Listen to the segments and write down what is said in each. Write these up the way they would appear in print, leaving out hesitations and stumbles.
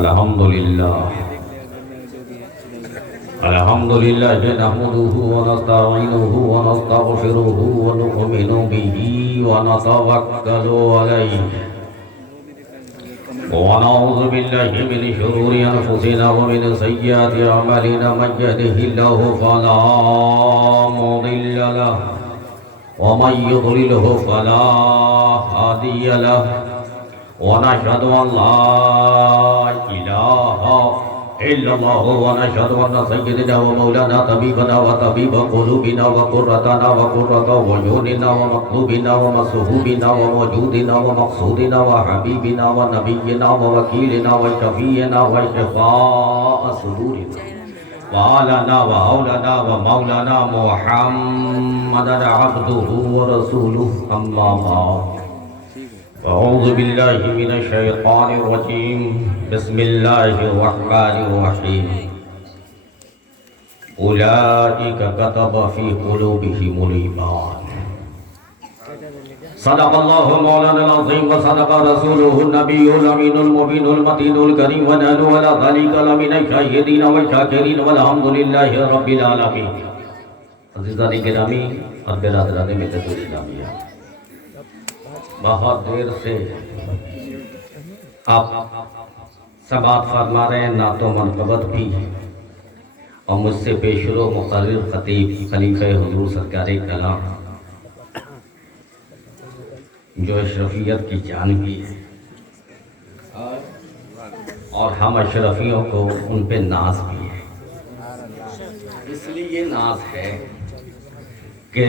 الحمدللہ نحمده ونستعینه ونستغفره ونؤمن به ونتوکل علیہ ونعوذ باللہ من شرور انفسنا ومن سیئات اعمالنا من یهده اللہ فلا مضل له ومن يضلله فلا هادي له ونشهد أن لا إله إلا الله ونشهد أن سيدنا ومولانا طبيبنا وطبيب قلوبنا وقرتنا وقرة عيوننا ومطلوبنا ومسهوبنا وموجودنا ومقصودنا وحبيبنا ونبينا ووكيلنا وشفينا وشفاء صدورنا وآلنا وأولنا ومولانا محمدا عبده ورسوله أما بعد أعوذ بالله من الشيطان الرجيم بسم الله الرحمن الرحيم أولئك كتب في قلوبهم الإيمان صدق الله مولانا العظيم وصدق رسوله النبي الأمين المبين المتين الكريم ونحن على ذلك لمن الشاهدين والشاكرين والحمد لله رب العالمين عزیزان گرامی اور برادران ملت اسلامیہ، بہت دیر سے آپ سماعت فرما رہے ہیں نعت و منقبت بھی، اور مجھ سے پیشرو مقرر خطیب خلیفہ حضور سرکار کلام جو اشرفیت کی جان بھی ہے، اور ہم اشرفیوں کو ان پہ ناز بھی ہے۔ اس لیے یہ ناز ہے کہ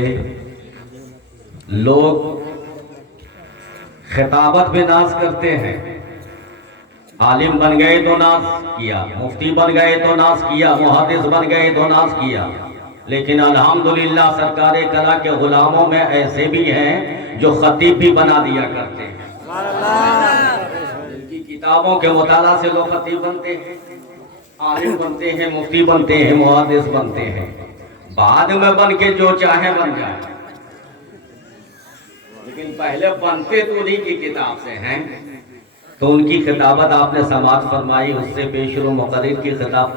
لوگ خطابت میں ناز کرتے ہیں، عالم بن گئے تو ناز کیا، مفتی بن گئے تو ناز کیا، محدث بن گئے تو ناز کیا، لیکن الحمدللہ سرکار کلا کے غلاموں میں ایسے بھی ہیں جو خطیب بھی بنا دیا کرتے ہیں۔ ان کی کتابوں کے مطالعہ سے لوگ خطیب بنتے ہیں، عالم بنتے ہیں، مفتی بنتے ہیں، محدث بنتے ہیں، بعد میں بن کے جو چاہے بن جائے، لیکن پہلے بنتے تو انہی کی کتاب سے ہیں۔ تو ان کی خطابت آپ نے سماعت فرمائی، اس سے پیشرو مقرر کی خطاب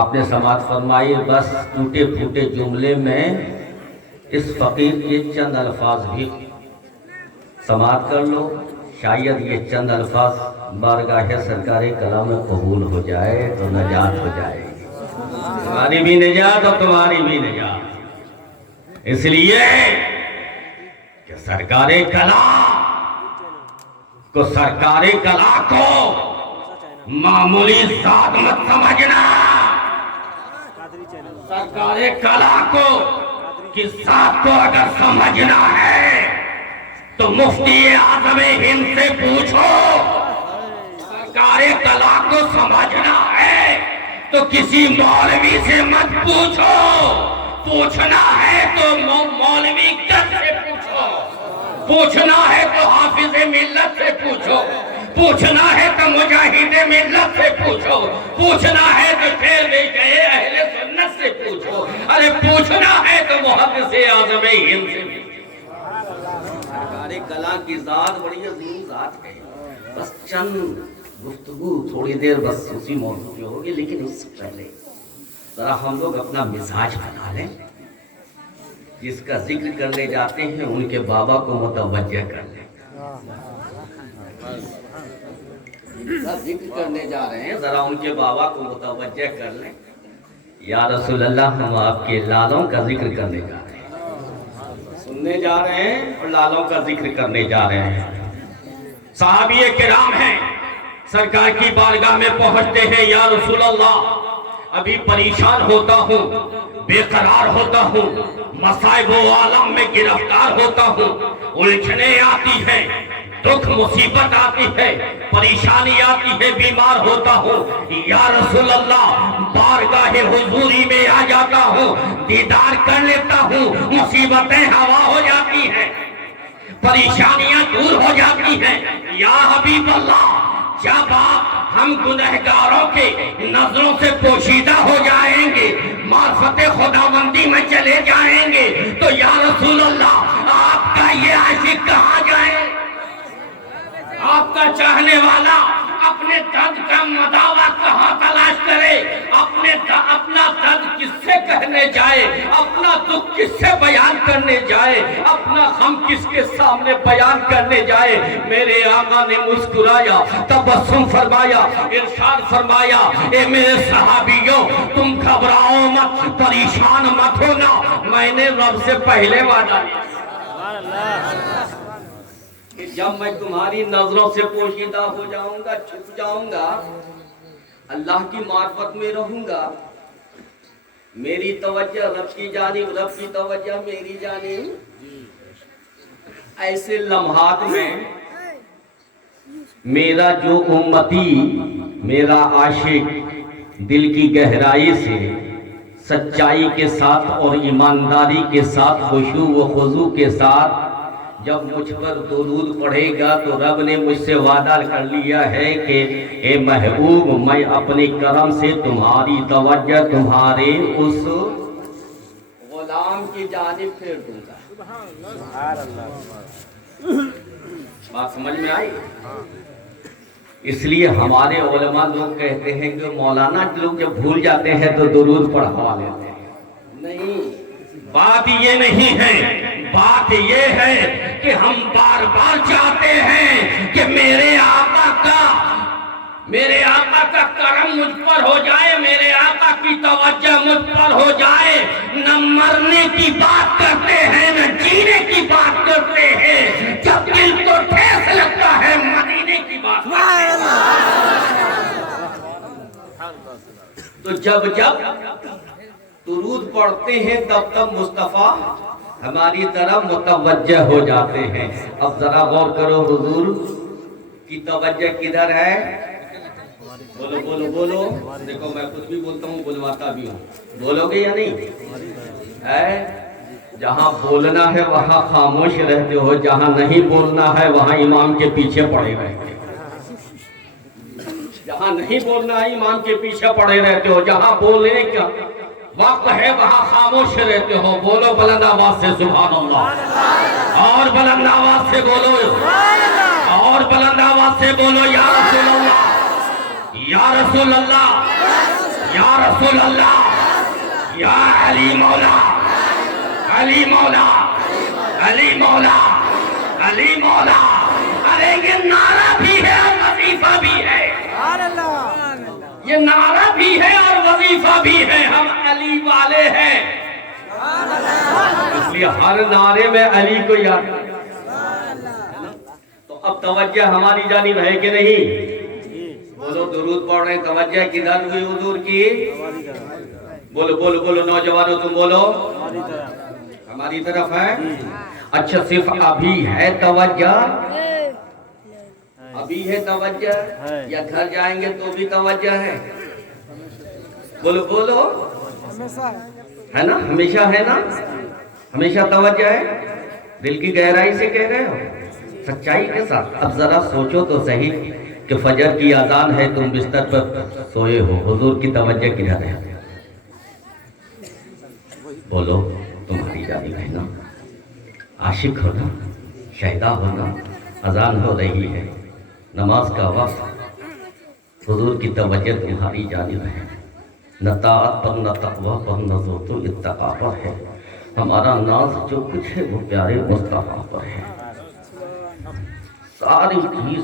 آپ نے سماعت فرمائی، بس ٹوٹے پھوٹے جملے میں اس فقیر کے چند الفاظ بھی سماعت کر لو، شاید یہ چند الفاظ بارگاہ سرکار کلام میں قبول ہو جائے تو نجات ہو جائے، تمہاری بھی نجات اور تمہاری بھی نجات۔ اس لیے کہ سرکار کلا کو معمولی ذات مت سمجھنا، سرکار کلا کو کی ذات کو اگر سمجھنا ہے تو مفتی اعظم ہند سے پوچھو، سرکار کلا کو سمجھنا ہے تو کسی مولوی سے مت پوچھو، پوچھنا ہے تو مولوی کس سے پوچھو، پوچھنا ہے تو حافظ ملت سے پوچھو، پوچھنا ہے تو مجاہد ملت سے پوچھو، پوچھنا ہے تو شیر میں گئے اہل سنت سے پوچھو، ارے پوچھنا ہے تو محدث اعظم ہند سے پوچھو۔ سرکار کلا کی ذات بڑی عظیم ذات ہے، بس چند گفتگو تھوڑی دیر بس اسی موضوع پہ ہوگی، لیکن اس سے پہلے ذرا ہم لوگ اپنا مزاج بنا لیں، جس کا ذکر کرنے جاتے ہیں ان کے بابا کو متوجہ کر لیں، جس کا ذکر کرنے جا رہے ہیں ذرا ان کے بابا کو متوجہ کر لیں۔ یا رسول اللہ، ہم آپ کے لالوں کا ذکر کرنے جا رہے ہیں، سننے جا رہے ہیں اور لالوں کا ذکر کرنے جا رہے ہیں۔ صحابی کرام ہیں، سرکار کی بارگاہ میں پہنچتے ہیں، یا رسول اللہ ابھی پریشان ہوتا ہوں، بے قرار ہوتا ہوں، مصائب و عالم میں گرفتار ہوتا ہوں، الجھنیں آتی ہیں، دکھ مصیبت آتی ہے، پریشانی آتی ہے، بیمار ہوتا ہوں، یا رسول اللہ بارگاہ حضوری میں آ جاتا ہوں، دیدار کر لیتا ہوں، مصیبتیں ہوا ہو جاتی ہیں، پریشانیاں دور ہو جاتی ہیں۔ یا حبیب اللہ، جب آپ ہم گنہگاروں کے نظروں سے پوشیدہ ہو جائیں گے، معرفت خداوندی میں چلے جائیں گے، تو یا رسول اللہ آپ کا یہ عاشق کہاں جائے؟ آپ کا چاہنے والا اپنے درد کرنے جائے, اپنا غم کس کے سامنے بیان کرنے جائے. میرے آقا نے مسکرایا, تبسم فرمایا, ارشاد فرمایا, اے میرے صحابیوں تم گھبراؤ مت, پریشان مت ہونا, میں نے رب سے پہلے وعدہ لیا کہ جب میں تمہاری نظروں سے پوشیدہ ہو جاؤں گا, چھپ جاؤں گا, اللہ کی معرفت میں رہوں گا, میری توجہ رب کی جانب, رب کی توجہ میری جانب, ایسے لمحات میں میرا جو امتی, میرا عاشق دل کی گہرائی سے سچائی کے ساتھ اور ایمانداری کے ساتھ خشوع و خضوع کے ساتھ جب مجھ پر درود پڑھے گا تو رب نے مجھ سے وعدہ کر لیا ہے کہ اے محبوب میں اپنے کرم سے تمہاری توجہ تمہارے اس غلام کی جانب پھیر دوں گا. بات سمجھ میں آئی؟ اس لیے ہمارے علماء لوگ کہتے ہیں کہ مولانا لوگ جب بھول جاتے ہیں تو درود پڑھوا لیتے ہیں. نہیں, بات یہ نہیں ہے, بات یہ ہے کہ ہم بار بار چاہتے ہیں کہ میرے آقا کا کرم مجھ پر ہو جائے, میرے آقا کی توجہ مجھ پر ہو جائے. نہ مرنے کی بات کرتے ہیں نہ جینے کی بات کرتے ہیں, جب دل کو ٹھیس لگتا ہے مدینے کی بات. تو جب درود پڑھتے ہیں تب تب مصطفیٰ ہماری طرف متوجہ ہو جاتے ہیں. اب ذرا غور کرو, حضور کی توجہ کدھر ہے؟ بولو بولو بولو, دیکھو میں خود بھی بولتا ہوں, بلواتا بھی ہوں, بولو گے یا نہیں؟ جہاں بولنا ہے وہاں خاموش رہتے ہو, جہاں نہیں بولنا ہے وہاں امام کے پیچھے پڑے رہتے ہو. جہاں نہیں بولنا ہے امام کے پیچھے پڑے رہتے ہو, جہاں بولنے کا وقت ہے وہاں خاموش رہتے ہو. بولو بلند آواز سے سبحان اللہ, اور بلند آواز سے بولو, اور بلند آواز سے بولو یا رسول اللہ, یا رسول اللہ, یا رسول اللہ, یا علی مولا, علی مولا, علی مولا, علی مولا. ارے یہ نعرہ بھی ہے اور وظیفہ بھی ہے, یہ نعرہ بھی ہے اور وظیفہ بھی ہے, ہم علی والے ہیں. اس لیے ہر نعرے میں علی کو یاد. تو اب توجہ ہماری جانب ہے کہ نہیں؟ بولو درود پڑھ رہے, توجہ کدھر ہوئی حضور کی؟ بولو بولو بولو نوجوانوں, تم بولو ہماری طرف ہے. اچھا صرف ابھی ہے توجہ, ابھی ہے توجہ, یا گھر جائیں گے تو بھی توجہ ہے؟ بولو بولو, ہے نا, ہمیشہ ہے نا, ہمیشہ توجہ ہے. دل کی گہرائی سے کہہ رہے ہو, سچائی کے ساتھ. اب ذرا سوچو تو صحیح کہ فجر کی اذان ہے, تم بستر پر سوئے ہو, حضور کی توجہ کدھر ہے؟ بولو تمہاری جانب ہے نا, عاشق ہو نا, شہدا ہو نا, اذان ہو رہی ہے, نماز کا وقت, حضور کی توجہ تمہاری جانب ہے. نہ طاعت پر نہ تقویٰ پر نہ ذوق و اتقاء پر ہے, ہمارا ناز جو کچھ ہے وہ پیارے مصطفیٰ پر ہے. ساری چیز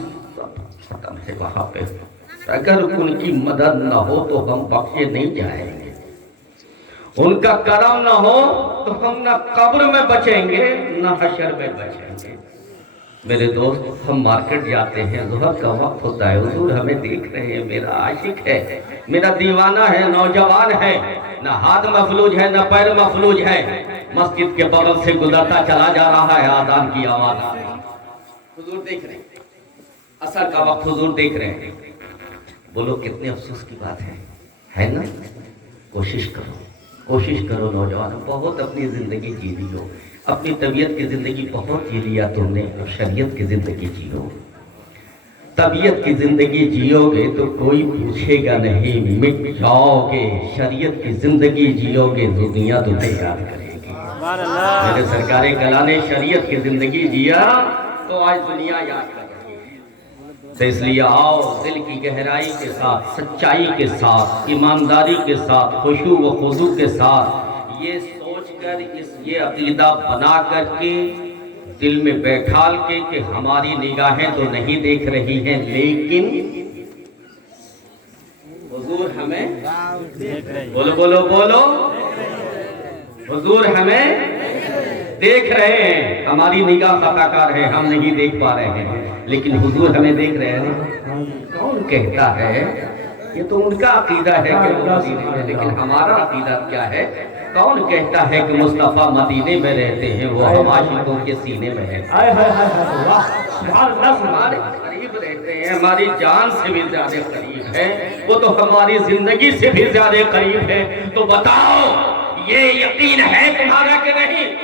ختم ہے وہاں پہ. اگر ان کی مدد نہ ہو تو ہم بخشے نہیں جائیں گے, ان کا کرم نہ ہو تو ہم نہ قبر میں بچیں گے نہ حشر میں بچیں گے. میرے دوست ہم مارکیٹ جاتے ہیں, ظہر کا وقت ہوتا ہے, حضور ہمیں دیکھ رہے ہیں, میرا عاشق ہے, میرا دیوانہ ہے, نوجوان ہے, نہ ہاتھ مفلوج ہے نہ پیر مفلوج ہے, مسجد کے بغل سے گزرتا چلا جا رہا ہے, آذان کی آواز آ رہی ہے, حضور دیکھ رہے ہیں, عصر کا وقت حضور دیکھ رہے ہیں. بولو کتنے افسوس کی بات ہے نا. کوشش کرو نوجوان, بہت اپنی زندگی جی لی ہو, اپنی طبیعت کی زندگی بہت جی لیا تم نے, اب شریعت کی زندگی جیو. طبیعت کی زندگی جیو گے تو کوئی پوچھے گا نہیں, مٹ جاؤ گے. شریعت کی زندگی جیو گے دنیا تمہیں یاد کرے گی. میرے سرکار کلا نے شریعت کی زندگی جیا تو آج دنیا یاد کر رہی ہے. تو اس لیے آؤ دل کی گہرائی کے ساتھ, سچائی کے ساتھ, ایمانداری کے ساتھ, خشوع و خضوع کے ساتھ, یہ سوچ کر یہ عقیدہ بنا کر کے دل میں بیٹھال کے کہ ہماری نگاہیں تو نہیں دیکھ رہی ہیں لیکن حضور ہمیں بولو بولو بولو حضور ہمیں دیکھ رہے ہیں. ہماری نگاہ خطا کار ہے, ہم نہیں دیکھ پا رہے ہیں لیکن حضور ہمیں دیکھ رہے ہیں. کون کہتا ہے؟ یہ تو ان کا عقیدہ ہے کہ وہ مدینے میں, لیکن ہمارا عقیدہ کیا ہے؟ کون کہتا ہے کہ مصطفیٰ مدینے میں رہتے ہیں, وہ ہم عاشقوں کے سینے میں ہے. ہمارے قریب رہتے ہیں, ہماری جان سے بھی زیادہ قریب ہے, وہ تو ہماری زندگی سے بھی زیادہ قریب ہے. تو بتاؤ یہ یقین ہے تمہارا کہ نہیں؟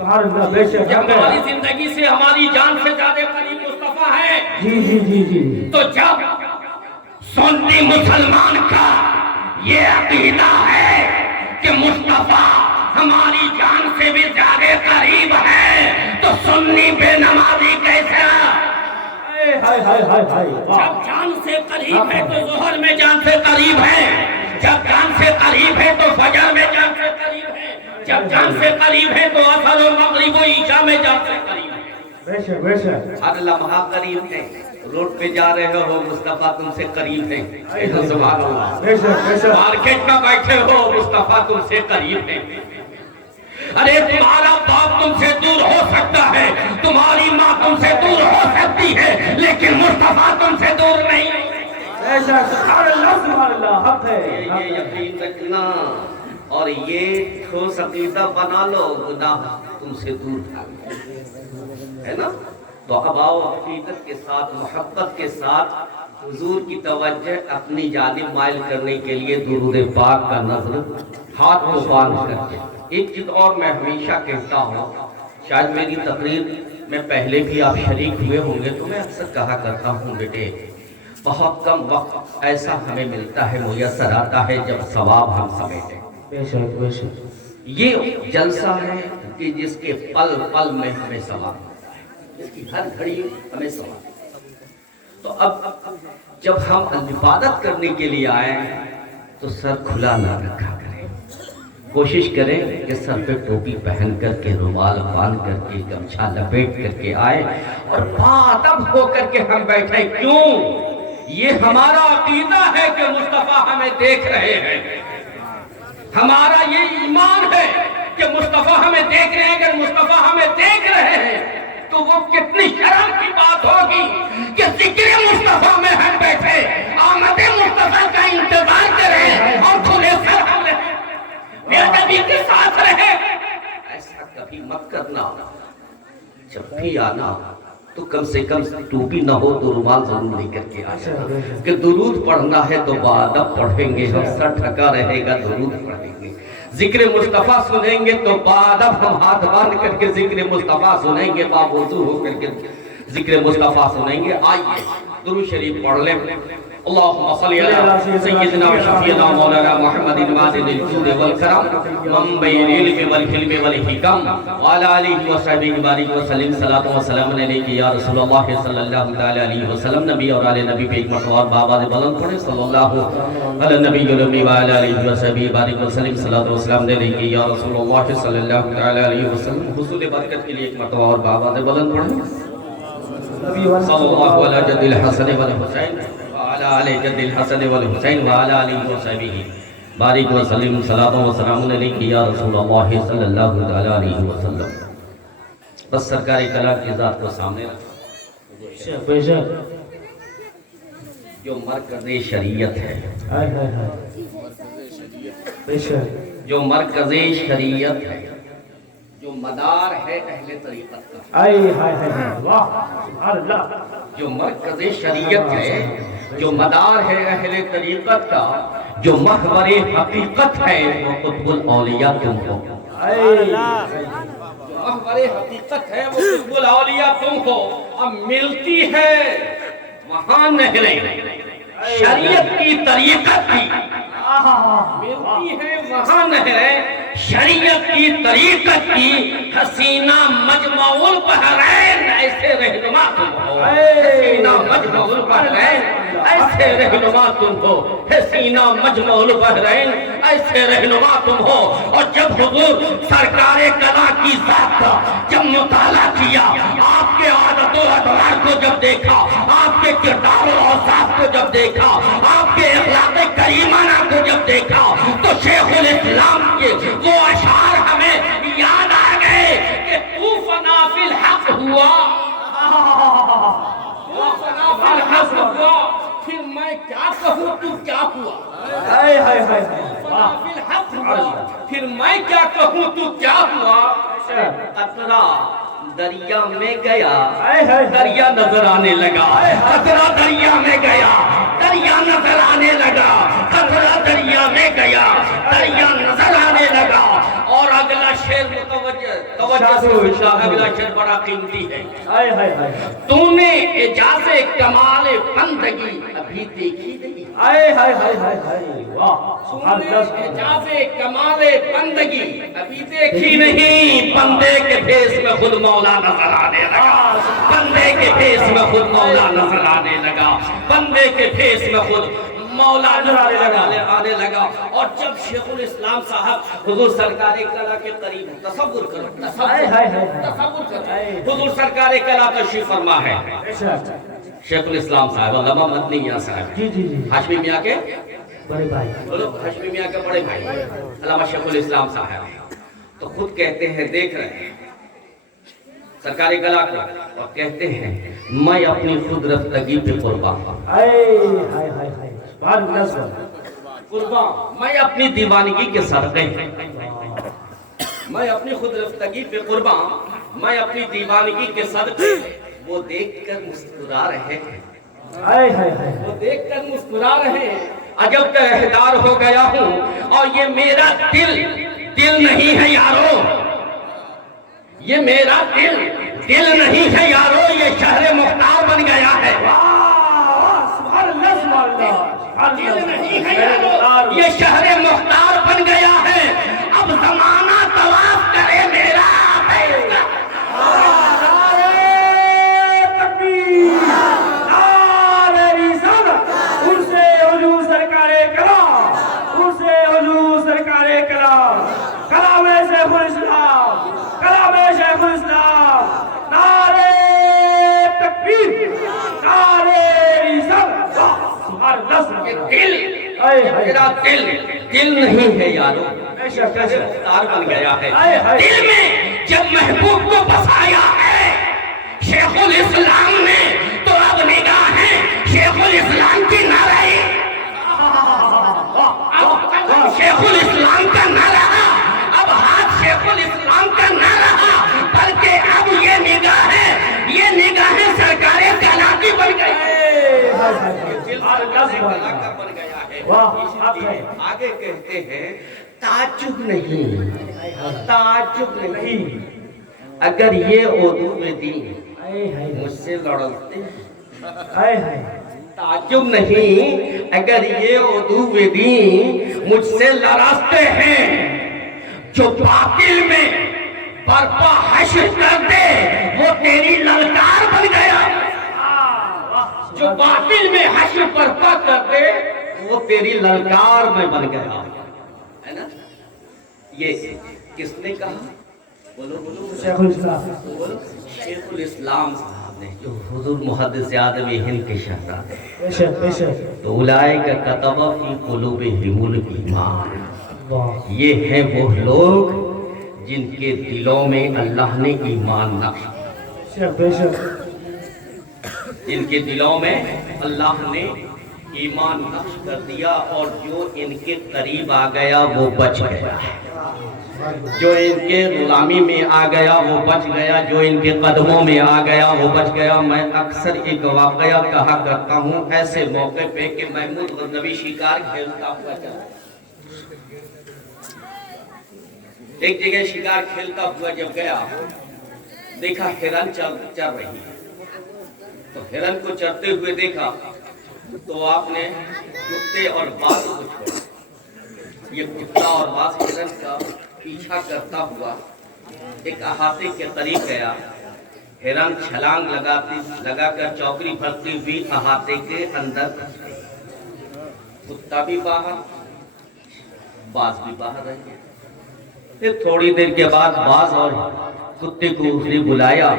ہماری زندگی سے ہماری جان سے زیادہ قریب مصطفیٰ ہے. تو جب سنی مسلمان کا یہ عقیدہ ہے کہ مصطفیٰ ہماری جان سے بھی زیادہ قریب ہے, تو سنی بے نمازی کیسا؟ جب جان سے قریب ہے تو ظہر میں جان سے قریب ہے, جب جان سے قریب ہے تو فجر میں جان سے قریب ہے, جب جان سے قریب ہے تو عصر و مغرب و عشاء میں جان سے قریب ہے. ہر لمحہ قریب ہے. روڈ پہ جا رہے ہو مصطفیٰ تم سے قریب ہے. سبحان اللہ. مارکیٹ میں بیٹھے ہو مصطفیٰ تم سے قریب ہے. ارے تمہارا باپ تم سے دور ہو سکتا ہے, تمہاری ماں تم سے دور ہو سکتی ہے, لیکن مصطفیٰ تم سے دور نہیں. یہ یقین رکھنا اور یہ ٹھوس عقیدہ بنا لو, گناہ تم سے دور ہے نا. تو اب آؤ عقیدت کے ساتھ, محبت کے ساتھ حضور کی توجہ اپنی جانب مائل کرنے کے لیے درود پاک کا نظر ہاتھ کو باندھ کر کے. ایک چیز اور میں ہمیشہ کہتا ہوں, شاید میری تقریر میں پہلے بھی آپ شریک ہوئے ہوں گے, تو میں اکثر کہا کرتا ہوں بیٹے بہت کم وقت ایسا ہمیں ملتا ہے, میسر آتا ہے جب ثواب ہم سمیٹیں. یہ جلسہ ہے کہ جس کے پل پل میں ہمیں ثواب, اس کی ہر گھڑی ہمیں ثواب. تو اب جب ہم عبادت کرنے کے لیے آئے تو سر کھلا نہ رکھا کریں, کوشش کریں کہ سر پہ ٹوپی پہن کر کے, رومال باندھ کر کے, گمچھا لپیٹ کر کے آئے اور باادب ہو کر کے ہم بیٹھے. کیوں؟ یہ ہمارا عقیدہ ہے کہ مصطفیٰ ہمیں دیکھ رہے ہیں. ہمارا یہ ایمان ہے کہ مصطفیٰ ہمیں دیکھ رہے ہیں. اگر مصطفیٰ ہمیں دیکھ رہے ہیں تو وہ کتنی شرم کی بات ہوگی کہ ذکر مصطفیٰ میں ہم بیٹھے, آمد مصطفیٰ کا انتظار کریں اور کھلے سر ہم رہے, میرے نبی کے ساتھ رہے. ایسا کبھی مت کرنا. جب بھی آنا تو کم سے کم ٹوپی نہ ہو تو رومال ضرور لے کر کے آئے, کہ درود پڑھنا ہے تو باادب پڑھیں گے, ہم سر ڈھکا رہے گا درود پڑھیں گے. ذکر مصطفیٰ سنیں گے تو باادب ہم ہاتھ باندھ کر کے ذکر مصطفیٰ سنیں گے, باوضو ہو کر کے ذکر مصطفیٰ سنیں گے. آئیے درود شریف پڑھ لیں. اللہم صلی علی سیدنا و شفیعنا مولانا محمد معدن الجود والکرم منبع العلم والحلم والحکم وعلی آلہ وصحبہ بارک وسلم. صلاۃ و سلام علیک یا رسول اللہ صلی اللہ علیہ وسلم. نبی اور آل نبی پہ ایک مرتبہ بآواز بلند پڑھیں, صلی اللہ علی نبی الامی وعلی آلہ وصحبہ بارک وسلم. صلاۃ و سلام علیک یا رسول اللہ صلی اللہ علیہ وسلم. حصول برکت کے لیے ایک مرتبہ اور بآواز بلند پڑھیں, صلی اللہ علی جد الحسن والحسین وعلى آل جد الحسن والحسین وعلى آلہ وصحبہ بارک وسلم. صلاۃ و سلام علیک یا رسول اللہ صلی اللہ علیہ وسلم. بس سرکار کلام کی ذات کو سامنے رکھو. جو مرکز شریعت ہے, جو مرکز شریعت ہے, جو مدار ہے اہل طریقت کا, جو مرکز شریعت ہے, جو مدار ہے اہل طریقت کا, جو محور حقیقت ہے وہ قطب الاولیاء تم ہو. جو محور حقیقت ہے وہ قطب الاولیاء تم ہو. اب ملتی ہے وہاں نہریں, شریعت کی طریقت کی ملتی ہیں وہاں نہریں شریعت کی طریقت کی حسینہ مجمع البحرین ایسے رہنما تم ہو حسینہ مجمع البحرین ایسے رہنما تم ہو حسینہ مجمع البحرین ایسے رہنما تم ہو اور جب حضور سرکار کلا کی ذات کا جب مطالعہ کیا آپ کے عادت و اطوار کو جب دیکھا آپ کے کردار و اوصاف کو جب دیکھا آپ کے اخلاق کریمانہ کو جب دیکھا تو شیخ الاسلام کے وہ اشعار ہمیں یاد آ گئے کہ تو فنا فی الحق ہوا تو فنا فی الحق ہوا پھر میں کیا کہوں تو کیا ہوا فنا فی الحق ہوا پھر میں کیا کہوں تو کیا ہوا قطرہ دریا میں گیا دریا نظر آنے لگا قطرہ دریا میں گیا دریا نظر آنے لگا قطرہ دریا میں گیا دریا نظر آنے لگا اور اگلا شعر توجہ سے سننا اگلا شعر بڑا قیمتی ہے تو نے اعجاز کمال بندگی ابھی دیکھی نہیں اعجاز کمال بندگی ابھی دیکھی نہیں بندے کے بھیس میں خود مولا نظر آنے لگا بندے کے بھیس میں خود مولا نظر آنے لگا بندے کے بھیس میں خود مولا آنے لگا اور جب شیخ الاسلام صاحب حضور سرکار کلا کے قریب تصور کرو تصور کرو حضور سرکار کلا تشریف فرما ہے شیخ الاسلام صاحب علامہ مدنی میاں صاحب ہاشمی میاں کے بڑے بھائی ہاشمی میاں کے بڑے بھائی علامہ شیخ الاسلام صاحب تو خود کہتے ہیں دیکھ رہے ہیں سرکاری کلا کو اور کہتے ہیں میں اپنی خود رفتگی پہ قربان قربان میں اپنی دیوانگی کے صدقے میں اپنی خود رفتگی پہ قربان میں اپنی دیوانگی کے صدقے وہ دیکھ کر مسکرا رہے ہیں وہ دیکھ کر مسکرا رہے ہیں عجب تہدار ہو گیا ہوں اور یہ میرا دل نہیں ہے یارو یہ میرا دل نہیں ہے یارو یہ شہر مختار بن گیا ہے دل نہیں ہے یارو یہ شہر مختار بن گیا ہے اب زمانہ طواف کرے میرا دل نہیں ہے یارو شہر مختار بن گیا ہے دل میں جب محبوب کو بسایا ہے شیخ الاسلام نے تو اب نگاہیں شیخ الاسلام کی نہ رہی اب شیخ الاسلام کا نہ رہا اب ہاتھ شیخ الاسلام کا نہ رہا بلکہ اب یہ نگاہیں سرکار کلا کی بن گئی بن گیا ہے آگے کہتے ہیں تعجب نہیں اگر یہ اردو میں دین مجھ سے لڑتے تعجب نہیں اگر یہ اردو میں دین مجھ سے لڑتے ہیں جو باطل میں برپا حشر کر دے وہ تیری للکار بن گیا جو باطل میں حشر برپا کر دے وہ تیری للکار میں بن گیا ہے نا یہ کس نے کہا بولو شیخ الاسلام صاحب نے جو حضور محدث اعظم ہند کے شہزادے تو اولئک کتب فی قلوبہم الایمان یہ ہیں وہ لوگ جن کے دلوں میں اللہ نے ایمان نقش جن کے دلوں میں اللہ نے ایمان نقش کر دیا اور جو ان کے قریب آ گیا وہ بچ گیا جو ان کے غلامی میں آ گیا وہ بچ گیا جو ان کے قدموں میں آ گیا وہ بچ گیا میں اکثر ایک واقعہ کہا کرتا ہوں ایسے موقع پہ کہ محمود غزنوی شکار کھیلتا ہوا چلا ایک جگہ شکار کھیلتا ہوا جب گیا دیکھا ہرن چر رہی ہے تو ہرن کو چرتے ہوئے دیکھا تو آپ نے کتے اور باغ کو چھوڑا یہ کتا اور باز ہرن کا پیچھا کرتا ہوا ایک احاطے کے قریب گیا. ہرن چھلانگ لگا کر چوکری بھرتی ہوئی احاطے کے اندر کتا بھی باہر باز بھی باہر رہ گیا. پھر تھوڑی دیر کے بعد باز اور کتے کو اس نے بلایا.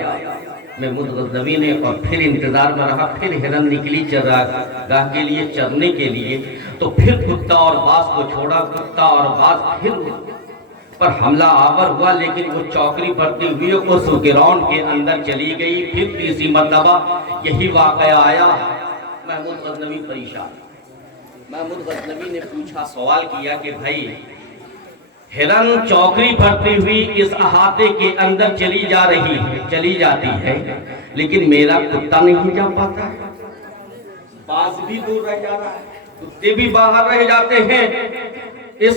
محمود غزنوی نے اور پھر انتظار میں رہا. پھر ہرن نکلی چراگاہ کے لیے چرنے کے لیے تو پھر کتا اور باز کو چھوڑا. کتا اور باز پھر پر حملہ آور ہوا لیکن وہ چوکری بھرتی ہوئی اس گراؤنڈ کے اندر چلی گئی. پھر تیسری مرتبہ یہی واقعہ آیا. محمود غزنوی پریشان. محمود غزنوی نے پوچھا, سوال کیا کہ بھائی ہرن چوکری بھرتی ہوئی اس احاطے کے اندر چلی جاتی ہے لیکن میرا کتا نہیں جا پاتا ہے. باز بھی دور رہ جا رہا ہے, کتے بھی باہر رہ جاتے ہیں, اس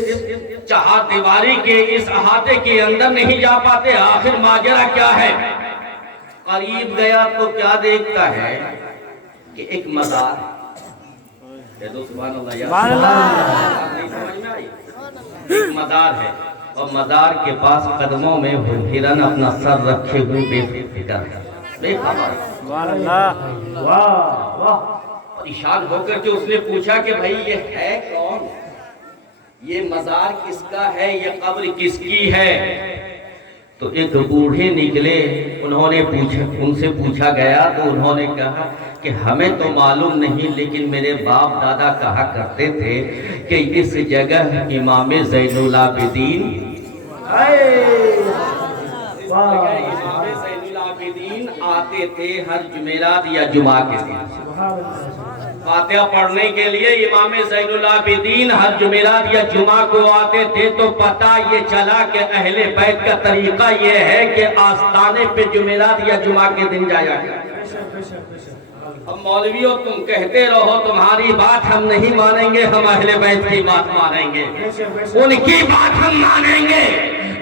چہار دیواری کے اس احاطے کے اندر نہیں جا پاتے. آخر ماجرا کیا ہے؟ قریب گیا تو کیا دیکھتا ہے کہ ایک مزار. سبحان اللہ, ایک مزار ہے اور مزار کے پاس قدموں میں ہرن اپنا سر رکھے ہوئے بے فکر ہے. پریشان ہو کر کے اس نے پوچھا کہ بھائی یہ ہے کون, یہ مزار کس کا ہے, یہ قبر کس کی ہے؟ تو ایک بوڑھے نکلے, ان سے پوچھا گیا تو انہوں نے کہا کہ ہمیں تو معلوم نہیں لیکن میرے باپ دادا کہا کرتے تھے کہ اس جگہ امام زین العابدین آتے تھے ہر جمعرات یا جمعہ کے دن فاتحہ پڑھنے کے لیے. امام زین العابدین ہر جمعرات یا جمعہ کو آتے تھے. تو پتہ یہ چلا کہ اہل بیت کا طریقہ یہ ہے کہ آستانے پہ جمعرات یا جمعہ کے دن جایا گیا. اب مولویوں تم کہتے رہو تمہاری بات ہم نہیں مانیں گے, ہم اہل بیت کی بات مانیں گے. ان کی بات ہم مانیں گے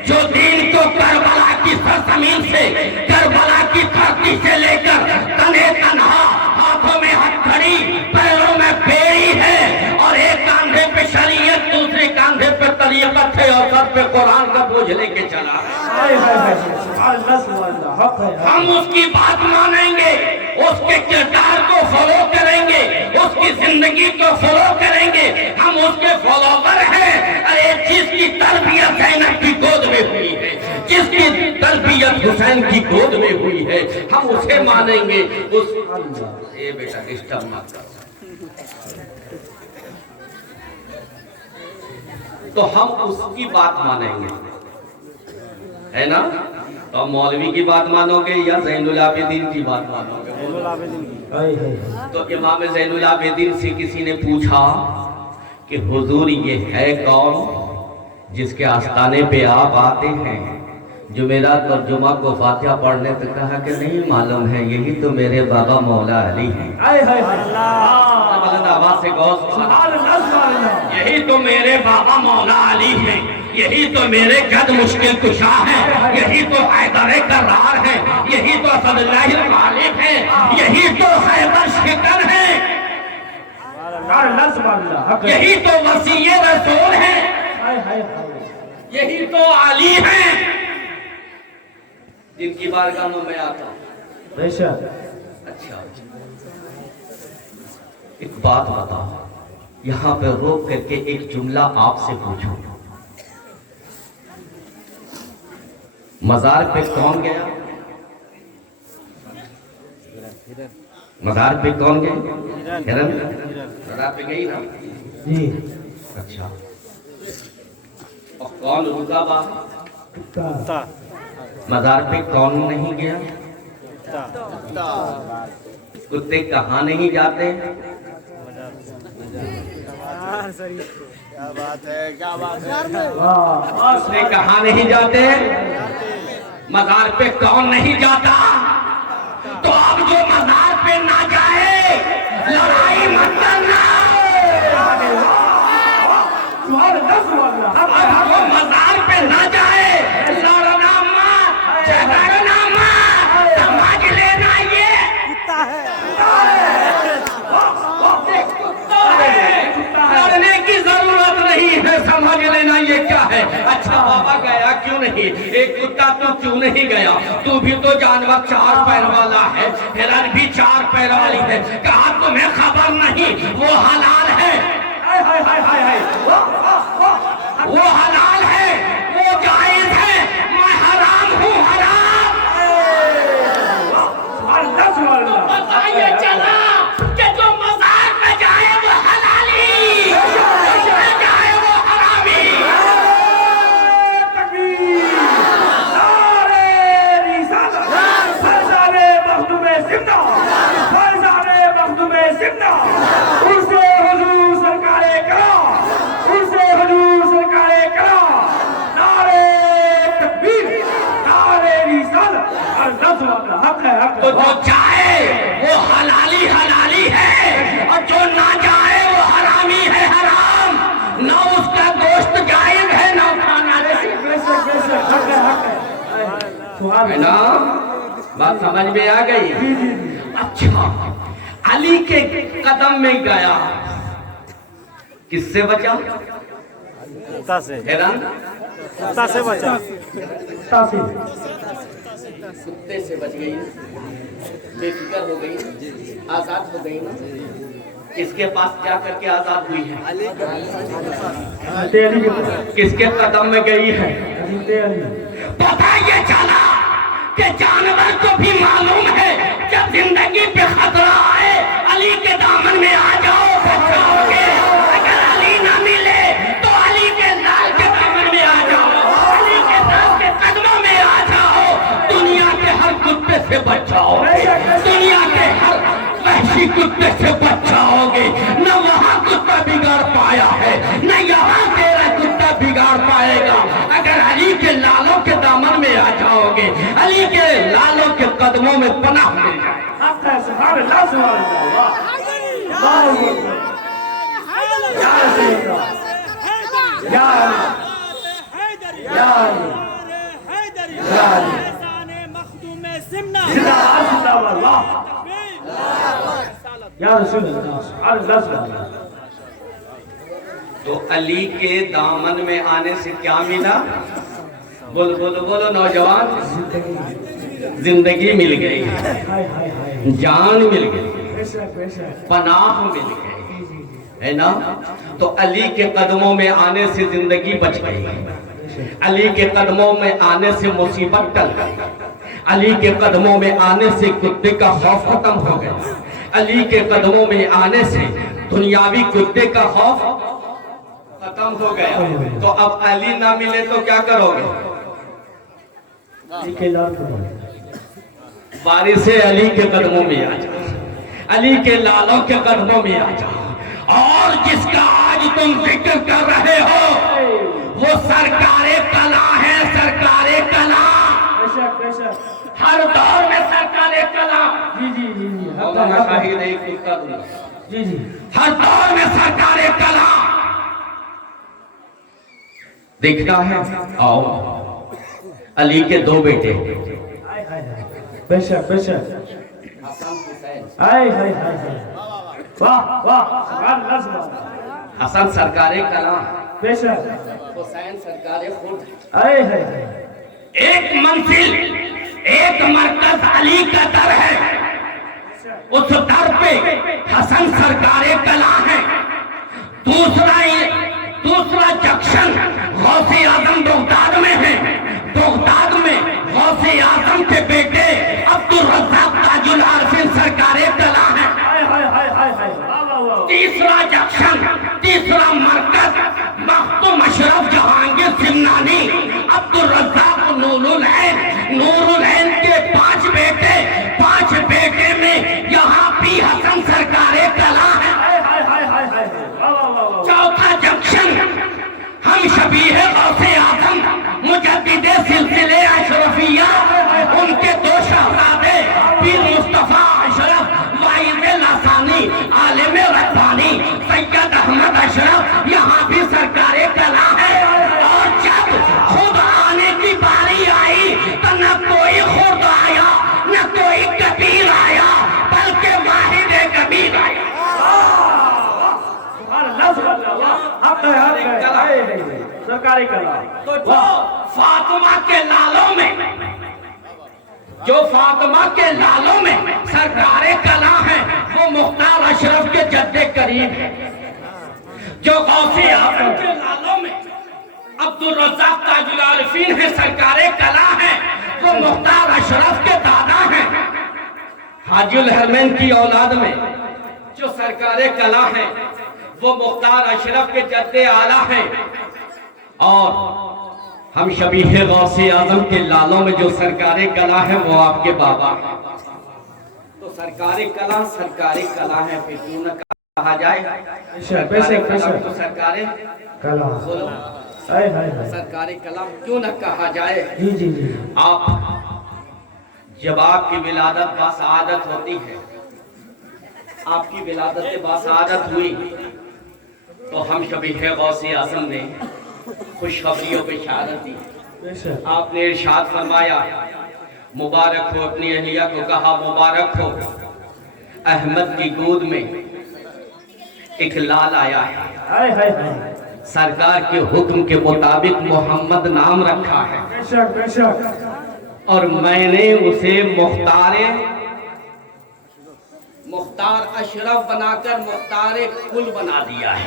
جو دین کو کربلا کی سرزمین سے, کربلا کی دھرتی سے لے کر تنے تنہا, ہاتھوں میں ہتھڑی, پیروں میں بیڑی ہے اور ایک کاندھے پہ شریعت, دوسرے کاندھے پہ طریقت ہے اور سر پہ قرآن کا بوجھ لے کے چلا. ہم اس کی بات مانیں گے, اس کے کردار کو فالو کریں گے, اس کی زندگی کو فالو کریں گے. ہم اس کے فالوور ہیں. ارے جس کی تربیت زینب کی گود میں ہوئی ہے, جس کی تربیت حسین کی گود میں ہوئی ہے, ہم اسے مانیں گے. اے بیٹا ڈسٹرب مت کر. تو ہم اس کی بات مانیں گے, ہے نا؟ تو مولوی کی بات مانو گے یا زین العابدین کی بات مانو گے؟ تو امام زین العابدین سے کسی نے پوچھا کہ حضور یہ ہے کون جس کے آستانے پہ آپ آتے ہیں جمعرات اور جمعہ کو فاتحہ پڑھنے؟ تو کہا کہ نہیں معلوم ہے, یہی تو میرے بابا مولا علی ہیں. بلند آواز سے غوث, یہی تو میرے بابا مولا علی ہیں, یہی تو میرے قد مشکل کشا ہیں, یہی تو حیدر کرار ہیں, یہی تو اسد اللہ الغالب ہیں, یہی تو خیبر شکن ہیں, یہی تو وسیع رسول ہیں, یہی تو علی ہیں جن کی بارگاہ میں آتا ہوں. اچھا ایک بات بتاؤ, یہاں پہ روک کر کے ایک جملہ آپ سے پوچھوں, مزار پہ کون گیا؟ مزار پہ کون گئے؟ ہرن. مزار پہ گئی نا جی. اچھا, اور کون رکا باہر؟ مزار پہ کون نہیں گیا؟ کتے کہاں نہیں جاتے؟ کیا بات ہے, کیا بات ہے, کتے کہاں نہیں جاتے؟ مزار پہ کون نہیں جاتا؟ تو اب جو مزار پہ نہ جائے لڑائی مت کرنا. اب جو مزار پہ نہ جائے لڑنا مت, جھگڑنا مت, سمجھ لینا یہ لڑنے کی ضرورت نہیں ہے, سمجھ اچھا بابا گیا کیوں نہیں؟ ایک کتا تو کیوں نہیں گیا؟ تو بھی تو جانور 4 پیر والا ہے، ہرن بھی 4 پیر والی ہے، کہا تمہیں خبر نہیں وہ حلال ہے، وہ حلال ہے، وہ جائز ہے، میں حرام ہوں، حرام۔ پتہ یہ چلا کہ جو مزار میں جائے وہ حلالی، میں جائے وہ حرامی۔ تو جو جائے وہ حلالی حلالی ہے، اور جو نہ جائے وہ حرامی ہے، حرام۔ نہ اس کا گوشت جائز ہے، نہ کھانا ہے نا۔ بات سمجھ میں آ گئی؟ اچھا، علی کے قدم میں گیا، کس سے بچا؟ ہرن سے بچا، کتے سے بچ گئی، بے فکر ہو گئی، آزاد ہو گئی نا۔ کس کے پاس جا کر کے آزاد ہوئی ہے؟ کس کے قدم میں گئی ہے؟ پتہ یہ چلا کہ جانور کو بھی معلوم ہے جب زندگی پہ خطرہ آئے علی کے دامن میں آ جاؤ، بچاؤ گے۔ اگر علی نہ ملے تو علی کے لال کے دامن میں آ جاؤ، علی کے لال کے قدموں میں آ جاؤ۔ دنیا کے ہر کتے سے بچاؤ گے، دنیا کے ہر وحشی کتے سے بچاؤ گے۔ نہ وہاں کتا بگاڑ پایا ہے، نہ یہاں تیرا کتا بگاڑ پائے گا اگر علی کے لالوں کے دامن میں آ جاؤ گے، علی کے لالوں کے قدموں میں پناہ مل جائے۔ تو علی کے دامن میں آنے سے کیا ملا؟ بولو بولو بولو نوجوان، زندگی مل گئی، جان مل گئی، پناہ مل گئی، ہے نا۔ تو علی کے قدموں میں آنے سے زندگی بچ گئی، علی کے قدموں میں آنے سے مصیبت ٹل گئی، علی کے قدموں میں آنے سے کتے کا خوف ختم ہو گیا، علی کے قدموں میں آنے سے دنیاوی کتے کا خوف ختم ہو گیا۔ تو اب علی نہ ملے تو کیا کرو گے؟ وارث علی کے قدموں میں آ جاؤ، علی کے لالوں کے قدموں میں آ جاؤ، اور جس کا آج تم ذکر کر رہے ہو وہ سرکار کلا ہے، سرکار کلا۔ ہر دور میں سرکار کلا، ہر دور میں سرکار کلا دیکھتا ہے۔ آؤ، علی کے 2 بیٹے، حسن سرکار کلا، حسین سرکار خود۔ ایک منزل، ایک مرکز علی کا در ہے، اس در پہ حسن سرکار کلا ہے۔ دوسرا جنکشن غوث اعظم بغداد میں ہے، بغداد میں غوث اعظم کے بیٹے عبدالرزاق تاج العارفین سرکار کلا ہے۔ تیسرا جنکشن، تیسرا مرکز مختوم اشرف جہانگیر سمنانی عبدالرزاق نور العین کے 5 بیٹے، 5 بیٹے میں یہاں بھی حسن سرکار کلا ہے۔ چوتھا جنکشن ہم شبیہ غوث اعظم مجدد سلسلے اشرفیہ، ان کے 2 شہزادے پیر مصطفیٰ اشرف واعظ لسانی عالم ربانی سید احمد اشرف، یہاں بھی سرکار کلا ہے۔ اور جب خود آنے کی باری آئی تو نہ کوئی خرد آیا، نہ کوئی کبیر آیا، بلکہ واحد کبیر آیا۔ سرکاری کلام تو جو فاطمہ کے لالوں میں سرکار کلاں ہیں وہ مختار اشرف کے جد قریب ہے. جو غوث اعظم کے لالوں میں عبدالرزاق تاج العارفین ہے سرکار کلاں ہیں وہ مختار اشرف کے دادا ہیں. حاجی الحرمین کی اولاد میں جو سرکار کلاں ہیں وہ مختار اشرف کے جد اعلیٰ ہیں. اور ہم شبیہ غوث اعظم کے لالوں میں جو سرکار کلاں ہیں وہ آپ کے بابا ہیں. تو سرکار کلاں ہے پھر کیوں نہ کہا جائے تو سرکار کلاں کیوں نہ کہا جائے. آپ جب آپ کی ولادت باسعادت ہوتی ہے آپ کی ولادت باسعادت ہوئی تو ہم شبیہ غوث اعظم نے خوشخبری و بشارت دی. آپ نے ارشاد فرمایا مبارک ہو. اپنی اہلیہ کو کہا مبارک ہو احمد کی گود میں ایک لال آیا ہے. سرکار کے حکم کے مطابق محمد نام رکھا ہے اور میں نے اسے مختار اشرف بنا کر مختار کل بنا دیا ہے.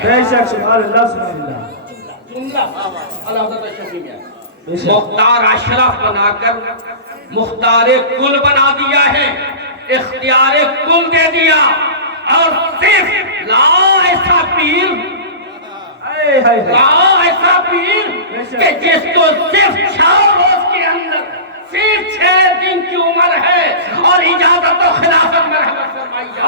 مختار اشرف بنا کر مختار کل بنا دیا ہے. اختیار کل دے دیا اور صرف ایسا پیر کہ جس کو صرف 6 روز کے اندر صرف 6 دن کی عمر ہے اور اجازت و خلافت مرحمت فرمائیے.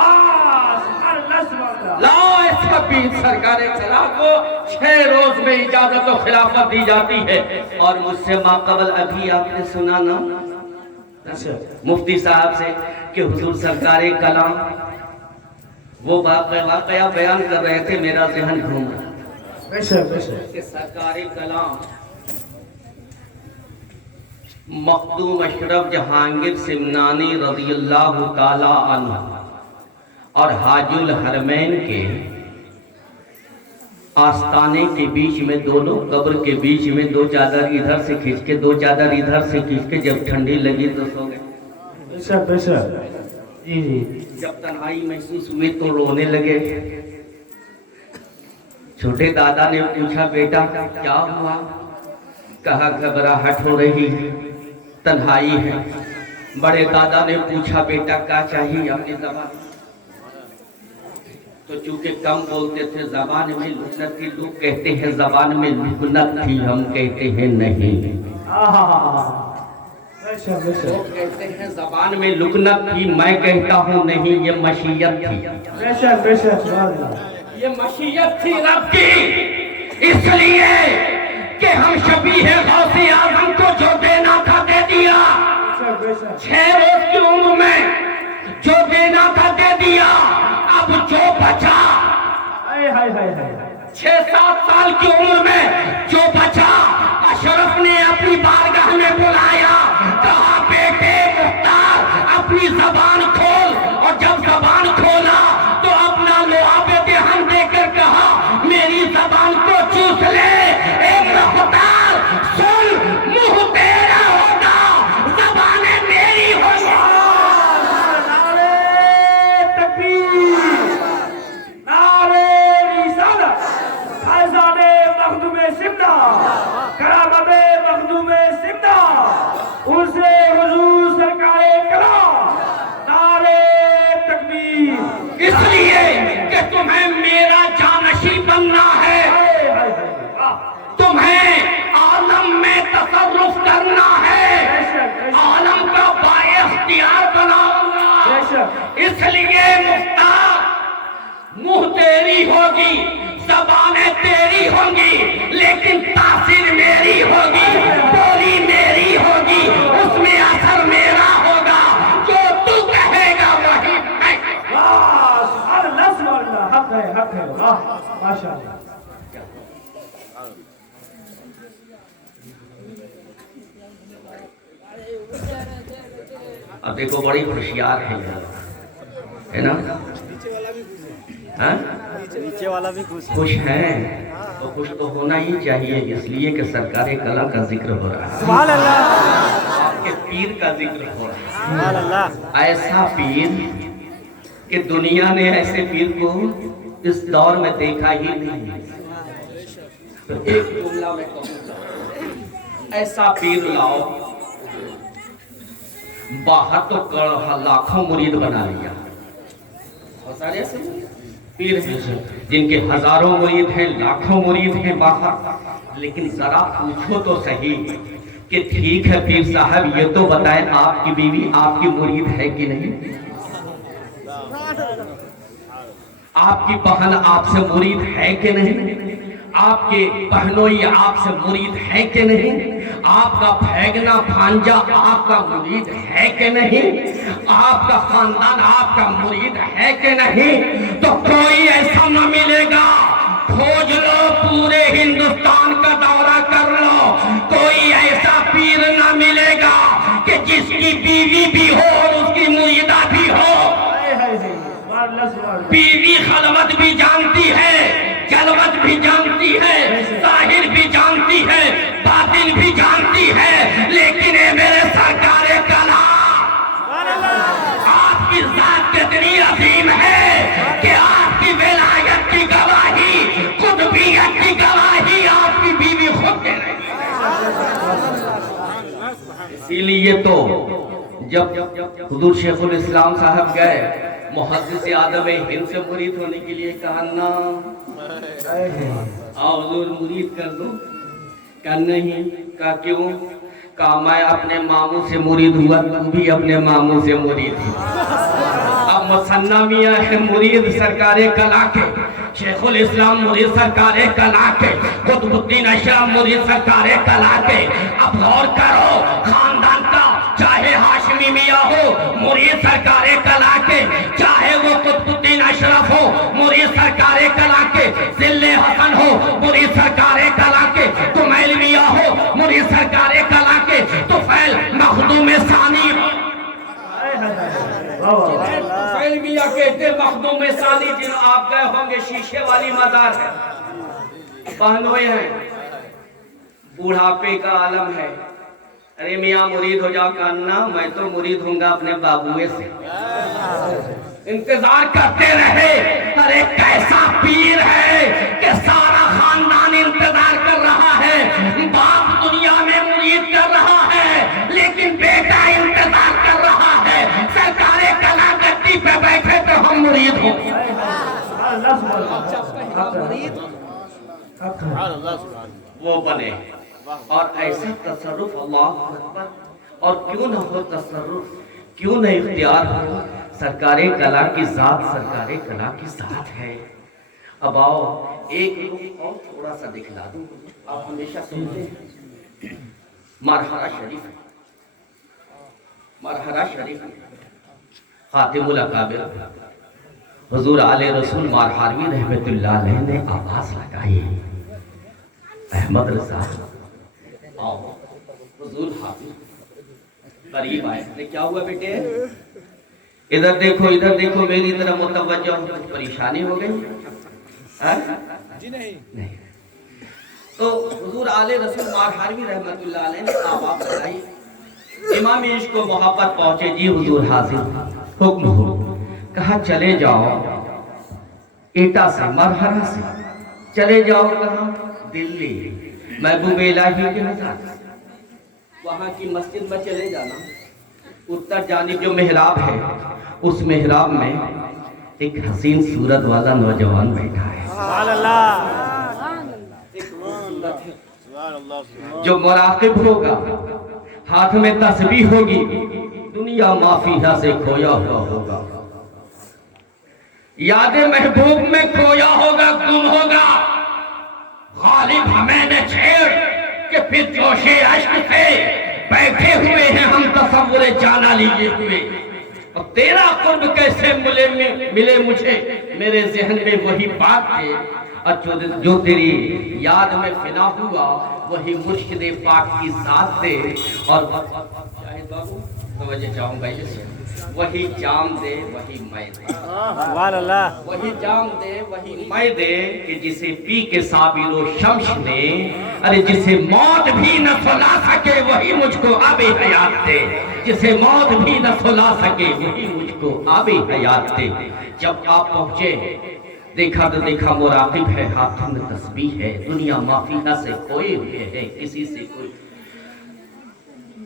لا ایسا پیر سرکار کلاں کو 6 روز میں اجازت و خلافت دی جاتی ہے. اور مجھ سے ماقبل ابھی آپ نے سنا نا مفتی صاحب سے کہ حضور سرکار کلاں وہ واقعہ بیان کر رہے تھے. میرا ذہن گھوم رہا کہ سرکار کلاں مخدوم اشرف جہانگیر سمنانی رضی اللہ تعالی عنہ اور حاجی الحرمین کے آستانے کے بیچ میں دونوں قبر کے بیچ میں 2 چادر ادھر سے کھینچ کے 2 چادر ادھر سے کھینچ کے جب ٹھنڈی لگی تو سو گئے. جب تنہائی محسوس ہوئی تو رونے لگے. چھوٹے دادا نے پوچھا بیٹا کیا ہوا؟ کہا گھبراہٹ ہو رہی تنہائی ہے. بڑے دادا نے پوچھا بیٹا کیا چاہیے اپنی زبان. تو چونکہ کم بولتے تھے زبان میں لکنت تھی. لوگ کہتے ہیں زبان میں لکنت تھی ہم کہتے ہیں نہیں. لوگ کہتے ہیں زبان میں لکنت تھی میں کہتا ہوں نہیں یہ مشیت تھی. یہ مشیت تھی رب کی. اس لیے کہ ہم شبیہ غوث اعظم کو جو دینا تھا دے دیا. 6 روز کی عمر میں جو دینا تھا دے دیا. اب جو بچا 6-7 سال کی عمر میں جو بچا اشرف نے اپنی بارگاہ میں بلایا. کہا بیٹے مختار اپنی زبان کھول. اور جب زبان کھولا تو اپنا لعاب دہن دے کر کہا میری زبان کو چوس لے. ایک مختار سن منہ تیرا ہوگا زبانیں میری ہوگی. اس لیے کہ تمہیں میرا جانشین بننا ہے. تمہیں عالم میں تصرف کرنا ہے. عالم کا بااختیار بناؤں گا. اس لیے مختار منہ تیری ہوگی زبانیں تیری ہوں گی لیکن تاثیر میری ہوگی. بولی میری ہوگی اس میں اثر میرا ہوگا. جو تو کہے گا وہی اب دیکھو بڑی ہوشیار ہے نا. ہاں؟ نیچے والا بھی خوش ہے. خوش ہیں تو خوش تو ہونا ہی چاہیے، اس لیے کہ سرکار کلا کا ذکر ہو رہا ہے، سبحان اللہ. آپ کے پیر کا ذکر ہو رہا سبحان اللہ. ہے. ایسا پیر کہ دنیا نے ایسے پیر کو اس دور میں دیکھا ہی نہیں. تو ایک جملہ میں کہوں گا، ایسا پیر لاؤ، باہر تو لاکھوں مرید بنا لیا. بہت سارے ایسے پیر ہیں جن کے ہزاروں مرید ہیں، لاکھوں مرید ہیں باہر. لیکن ذرا پوچھو تو صحیح کہ ٹھیک ہے پیر صاحب، یہ تو بتائیں آپ کی بیوی آپ کی مرید ہے کہ نہیں؟ آپ کی بہن آپ سے مرید ہے کہ نہیں؟ آپ کے بہنوئی آپ سے مرید ہے کہ نہیں؟ آپ کا بھیگنا بھانجا آپ کا مرید ہے کہ نہیں؟ آپ کا خاندان آپ کا مرید ہے کہ نہیں؟ تو کوئی ایسا نہ ملے گا، کھوج لو، پورے ہندوستان کا دورہ کر لو، کوئی ایسا پیر نہ ملے گا کہ جس کی بیوی بھی ہو اور اس کی مریدہ بھی ہو. بیوی خلوت بھی جانتی ہے، جلوت بھی جانتی ہے، ظاہر بھی جانتی ہے، باطن بھی جانتی ہے، لیکن اے میرے سرکار کلا، آپ کی ذات کتنی عظیم ہے کہ آپ کی ولایت کی گواہی، قطبیت کی گواہی آپ کی بیوی خود دے رہی ہے. اسی لیے تو جب حضور شیخ الاسلام صاحب گئے محدث آدم ہند سے مرید ہونے کے لیے، کہا نا آؤ حضور مرید کر دو. کہا نہیں. کہا کیوں؟ کہا میں اپنے ماموں سے مرید ہوا، تم بھی اپنے ماموں سے مرید ہوا. اب مثنیٰ میاں ہے مرید سرکار کلا کے، شیخ الاسلام مرید سرکار کلا کے، قطب الدین اشرف مرید سرکار کلا کے. اب غور کرو، خاندان کا چاہے ہاشمی میاں ہو مرید سرکار کلا کے، چاہے وہ قطب الدین اشرف ہو مرید سرکار کلا کے، ذل حسن ہو مرید سرکار کلا کے، کمیل میاں ہو مرید سرکار کلا کے، طفیل مخدوم ثانی ہو. طفیل میاں کہتے مخدوم ثانی، جن آپ گئے ہوں گے شیشے والی مزار ہے، بہنوئے ہیں، بوڑھاپے کا عالم ہے. ارے میاں مرید ہو جاؤ. کہنا میں تو مرید ہوں گا اپنے بابوے سے. انتظار کرتے رہے. ارے کیسا پیر ہے کہ سارا خاندان انتظار کر رہا ہے، باپ دنیا میں مرید کر رہا ہے، لیکن بیٹا انتظار کر رہا ہے سرکار کلا گدی پہ بیٹھے تو ہم مرید ہوں. وہ بنے. اور ایسا تصرف، اللہ اکبر، اور کیوں نہ ہو تصرف، کیوں نہ اختیار ہو. سرکار کلا کی ذات سرکار کلا کی ذات ہے. اب آؤ ایک رخ اور تھوڑا سا دکھلا دوں. آپ ہمیشہ سنتے ہیں مرحرہ شریف ہے، مرحرہ شریف خاتم الاکابر حضور آل رسول مارحاروی رحمت اللہ علیہ نے آواز لگائی. احمد رضا آؤ حضور حاضر قریب آئے. کیا ہوا بیٹے؟ ادھر دیکھو ادھر دیکھو، میری طرف متوجہ ہو. کچھ پریشانی ہو گئی؟ جی نہیں. تو حضور آل رسول مارحاروی رحمت اللہ علیہ نے آواز لگائی. امام عشق کو محبت پہنچے. جی حضور حاضر، حکم ہو. کہا چلے جاؤ ایٹا سے، مرحرہ سے چلے جاؤ. کہاں؟ دلی، محبوب الہی کے مزار، وہاں کی مسجد میں چلے جانا. اتر جانب جو محراب ہے، اس محراب میں ایک حسین صورت والا نوجوان بیٹھا ہے. سبحان اللہ. جو مراقب ہوگا، ہاتھ میں تسبیح ہوگی، دنیا مافیہ سے کھویا ہوا ہوگا، یاد محبوب میں کھویا ہوگا، گم ہوگا. غالب ہمیں نے چھیڑ کہ پھر جوش عشق سے بیٹھے ہوئے ہیں ہم تصور جانا لیے ہوئے. اور تیرا قرب کیسے ملے مجھے، میرے ذہن میں وہی بات تھے. اور جو تیری یاد میں فنا ہوا وہی مرشد پاک کی ذات تھے. اور شاہد بابو توجہ چاہوں گا اس سے، وہی جام دے وہی میں دے، سبحان اللہ. وہی جام دے وہی میں دے کہ جسے پی کے صابر و شمش نے، ارے جسے موت بھی نہ سلا سکے وہی مجھ کو آب حیات دے، جسے موت بھی نہ سلا سکے وہی مجھ کو آب حیات دے. جب آپ پہنچے دیکھا تو دیکھا مراقب ہے، ہاتھوں میں تسبیح ہے، دنیا مافیہ سے کھوئے ہوئے ہے، کسی سے کوئی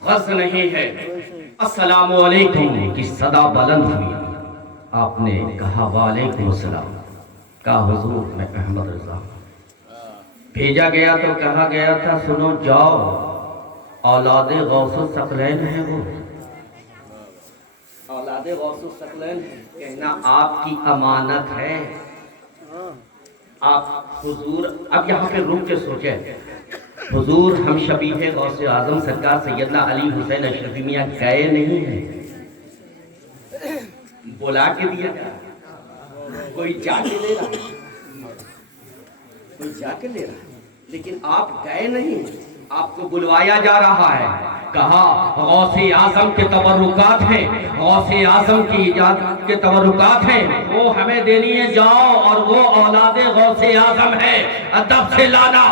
غرض نہیں ہے. السلام علیکم کی صدا بلند ہوئی، آپ نے کہا وعلیکم السلام. کہا حضور میں احمد رضا بھیجا گیا تو کہا گیا تھا سنو جاؤ اولاد غوث الثقلین ہے، وہ اولاد غوث الثقلین کہنا آپ کی امانت ہے. آپ حضور اب یہاں پہ رک کے سوچیں، حضور ہم شبیہ غوث اعظم سرکار سیدنا علی حسین اشرفی میاں گئے نہیں ہیں، بلا کے دیا کوئی جا کے لے رہا، کوئی جا کے لے رہا، لیکن آپ گئے نہیں، آپ کو بلوایا جا رہا ہے. کہا غوث اعظم کے تبرکات ہیں، غوث اعظم کی ایجاد کے تبرکات ہیں، وہ ہمیں دینی ہے، جاؤ اور وہ اولاد غوث اعظم ہے، ادب سے لانا.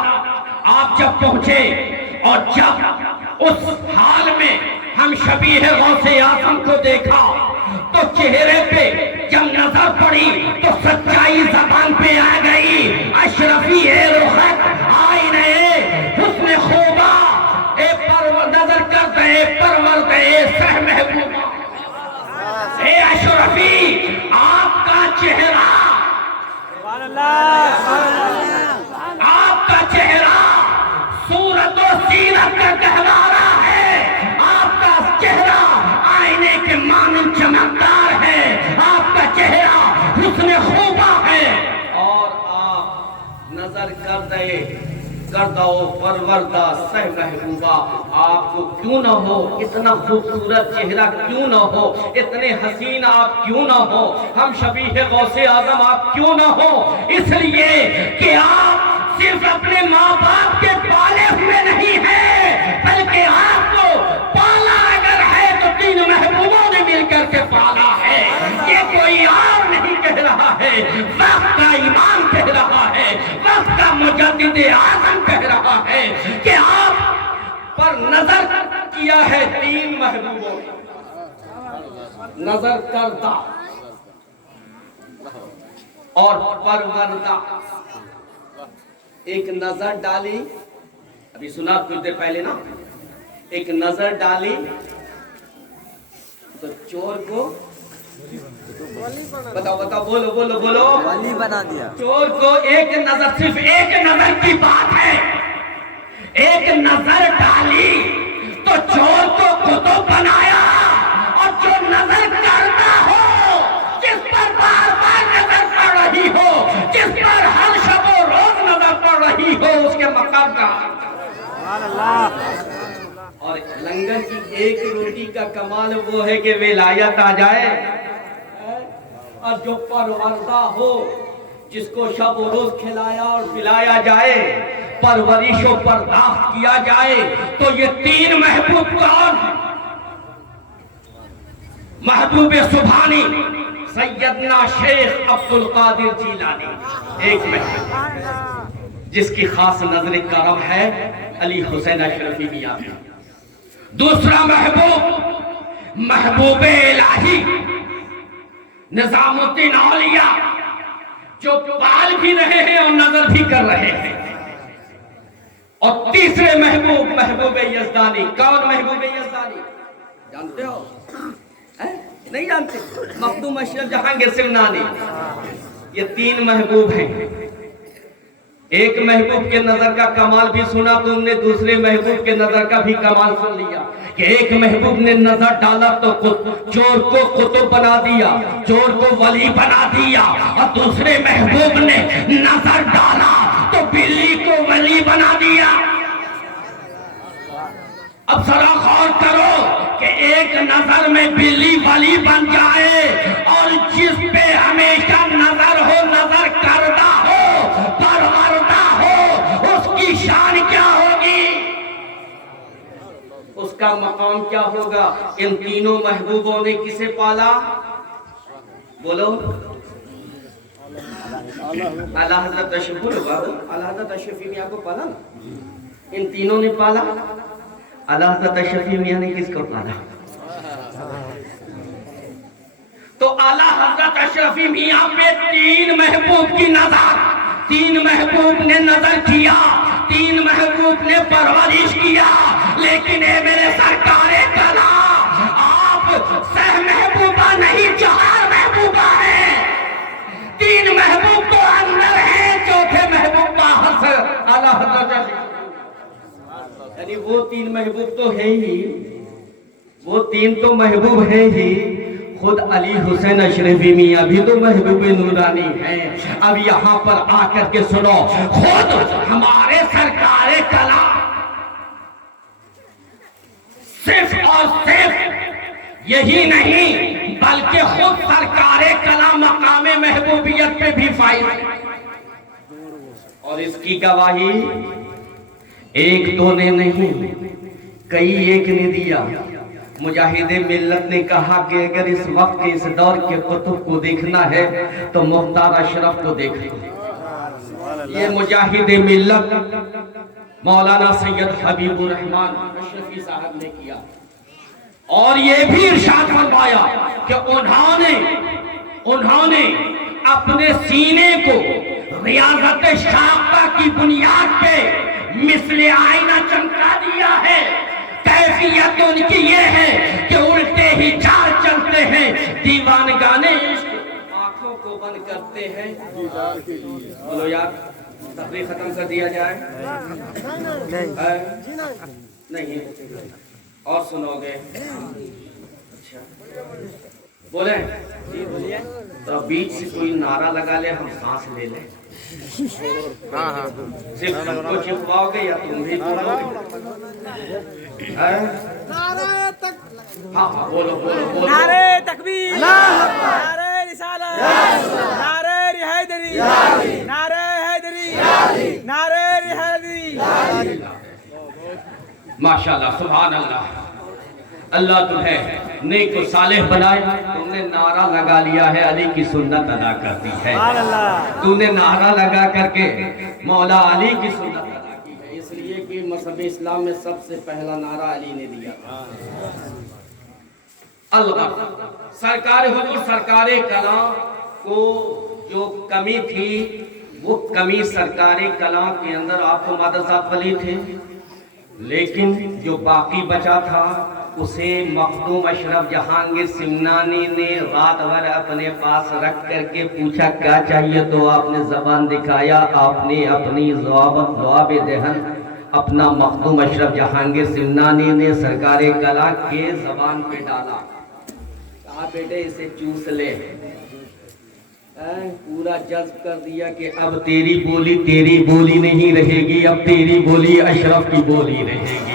آپ جب پہنچے اور جب اس حال میں ہم شبیہ غوث اعظم کو دیکھا تو چہرے پہ جب نظر پڑی تو سچائی زبان پہ آ گئی. اشرفی رخت آئینے حسن خوبا اے پرور نظر کرتے اے پرورد اے سہ محبوبہ. اے اشرفی آپ کا چہرہ، سبحان اللہ. آپ کا چہرہ صورت و سیرت کا گہوارہ ہے، آپ کا چہرہ آئینے کے مانند چمکدار ہے، آپ کا چہرہ حسن خوبہ ہے. اور آپ نظر کر دو پروردہ سہ محبوبہ، آپ کو کیوں نہ ہو اتنا خوبصورت چہرہ، کیوں نہ ہو اتنے حسین آپ، کیوں نہ ہو ہم شبیہ غوث اعظم آپ، کیوں نہ ہو اس لیے کہ آپ صرف اپنے ماں باپ کے پالے ہوئے نہیں ہیں، بلکہ آپ کو پالا اگر ہے تو تین محبوبوں نے مل کر کے پالا ہے. یہ کوئی اور نہیں کہہ رہا ہے، وقت کا امام کہہ رہا ہے، وقت کا مجدد اعظم کہہ رہا ہے کہ آپ پر نظر کیا ہے تین محبوبوں، نظر کردہ اور پروردہ. ایک نظر ڈالی، ابھی سنا کچھ دیر پہلے نا، ایک نظر ڈالی تو چور کو بتاؤ بولو ولی بنا دیا. چور کو ایک نظر، صرف ایک نظر کی بات ہے، ایک نظر ڈالی تو چور کو قطب بنایا. اور جو نظر کرتا ہو، جس پر بار بار نظر پڑ رہی ہو، جس پر ہر شب و روز نظر پڑ رہی ہو، اس کے مقام کا. سبحان اللہ. اور لنگر کی ایک روٹی کا کمال وہ ہے کہ ولایت آ جائے، اور جو پروردہ ہو، جس کو شب و روز کھلایا اور پلایا جائے، پرورش و پرداخت کیا جائے، تو یہ تین محبوب کون؟ محبوب سبحانی سیدنا شیخ عبد القادر جیلانی ایک محبوب، جس کی خاص نظر کرم ہے علی حسین اشرفی میاں. دوسرا محبوب محبوب الہی نظام الدین اولیاء، جو پال بھی رہے ہیں اور نظر بھی کر رہے ہیں. اور تیسرے محبوب محبوب یزدانی. کون محبوب یزدانی جانتے ہو؟ نہیں جانتے؟ مخدوم اشرف جہانگیر سمنانی. یہ تین محبوب ہیں. ایک محبوب کے نظر کا کمال بھی سنا تم نے، دوسرے محبوب کے نظر کا بھی کمال سن لیا کہ ایک محبوب نے نظر ڈالا تو چور کو قطب بنا دیا، چور کو ولی بنا دیا. اور دوسرے محبوب نے نظر ڈالا تو بلی کو ولی بنا دیا. اب ذرا غور کرو کہ ایک نظر میں بلی ولی بن جائے، اور جس پہ ہمیشہ نظر ہو، نظر کردہ ہو، پروردہ ہو، اس کی شان کیا ہوگی؟ اس کا کا مقام کیا ہوگا؟ ان تینوں محبوبوں نے کسے پالا؟ بولو اعلیٰ حضرت تشریف ہوگا، اعلیٰ حضرت تشریف میاں کو پالا نا، ان تینوں نے پالا۔ اعلیٰ حضرت تشریف میاں نے کس کو پالا؟ تو اعلیٰ حضرت اشرف میاں پہ تین محبوب کی نظر، تین محبوب نے نظر کیا، تین محبوب نے پرورش کیا، لیکن اے میرے سرکار کلام، آپ سہ محبوبہ نہیں، چار محبوبہ ہیں۔ تین محبوب تو اندر ہیں، چوتھے محبوب باہر سے اعلیٰ حضرت، یعنی وہ تین محبوب تو ہیں ہی، وہ تین تو محبوب ہیں ہی، خود علی حسین اشرفی میاں بھی تو محبوب نورانی ہیں۔ اب یہاں پر آ کر کے سنو، خود ہمارے سرکار کلام صرف اور صرف یہی نہیں بلکہ خود سرکار کلام مقام محبوبیت پہ بھی فائز ہے، اور اس کی گواہی ایک دو نے نہیں، کئی ایک نے دیا۔ مجاہد ملت نے کہا کہ اگر اس وقت کے اس دور کے کتب کو دیکھنا ہے تو مختار اشرف کو دیکھنا۔ یہ مجاہد ملت مولانا سید حبیب الرحمن اشرفی صاحب نے کیا، اور یہ بھی ارشاد فرمایا کہ انہوں نے اپنے سینے کو ریاضت شاقہ کی بنیاد پہ مثل آئینہ چمکا دیا ہے۔ کیفیت ان کی یہ ہے کہ الٹے ہی چال چلتے ہیں، دیوانگان عشق آنکھوں کو بند کرتے ہیں۔ بولو یار، تقریر ختم کر دیا جائے؟ نہیں اور سنو گے؟ اچھا بولیں، تو بیچ سے کوئی نعرہ لگا لے، ہم سانس لے لیں۔ صرف تم کو چھپاؤ گے یا تم بھی بولو گے؟ ہاں بولو بولو بولو۔ نعرہ تکبیر، نعرہ رسالت، نعرہ حیدری، نعرہ حیدری، نعرہ حیدری۔ ماشاءاللہ، سبحان اللہ۔ اللہ تمہیں نیک و صالح بنائے۔ تم نے نعرہ لگا لیا ہے، علی کی سنت ادا کرتی ہے۔ تم نے نعرہ لگا کر کے مولا علی کی سنت ادا کی ہے، اس لیے کہ مذہب اسلام میں سب سے پہلا نعرہ علی نے دیا تھا۔ الغرض سرکار حضور سرکار کلام کو جو کمی تھی، وہ کمی سرکار کلام کے اندر آپ کو مادہ ذات ولی تھے، لیکن جو باقی بچا تھا اسے مخدوم اشرف جہانگیر سمنانی نے رات بھر اپنے پاس رکھ کر کے پوچھا کیا چاہیے، تو آپ نے زبان دکھایا، آپ نے اپنی جواب دہن اپنا مخدوم اشرف جہانگیر سمنانی نے سرکار کلام کے زبان پہ ڈالا، کہا بیٹے اسے چوس لے، پورا جذب کر دیا کہ اب تیری بولی نہیں رہے گی، اب تیری بولی اشرف کی بولی رہے گی،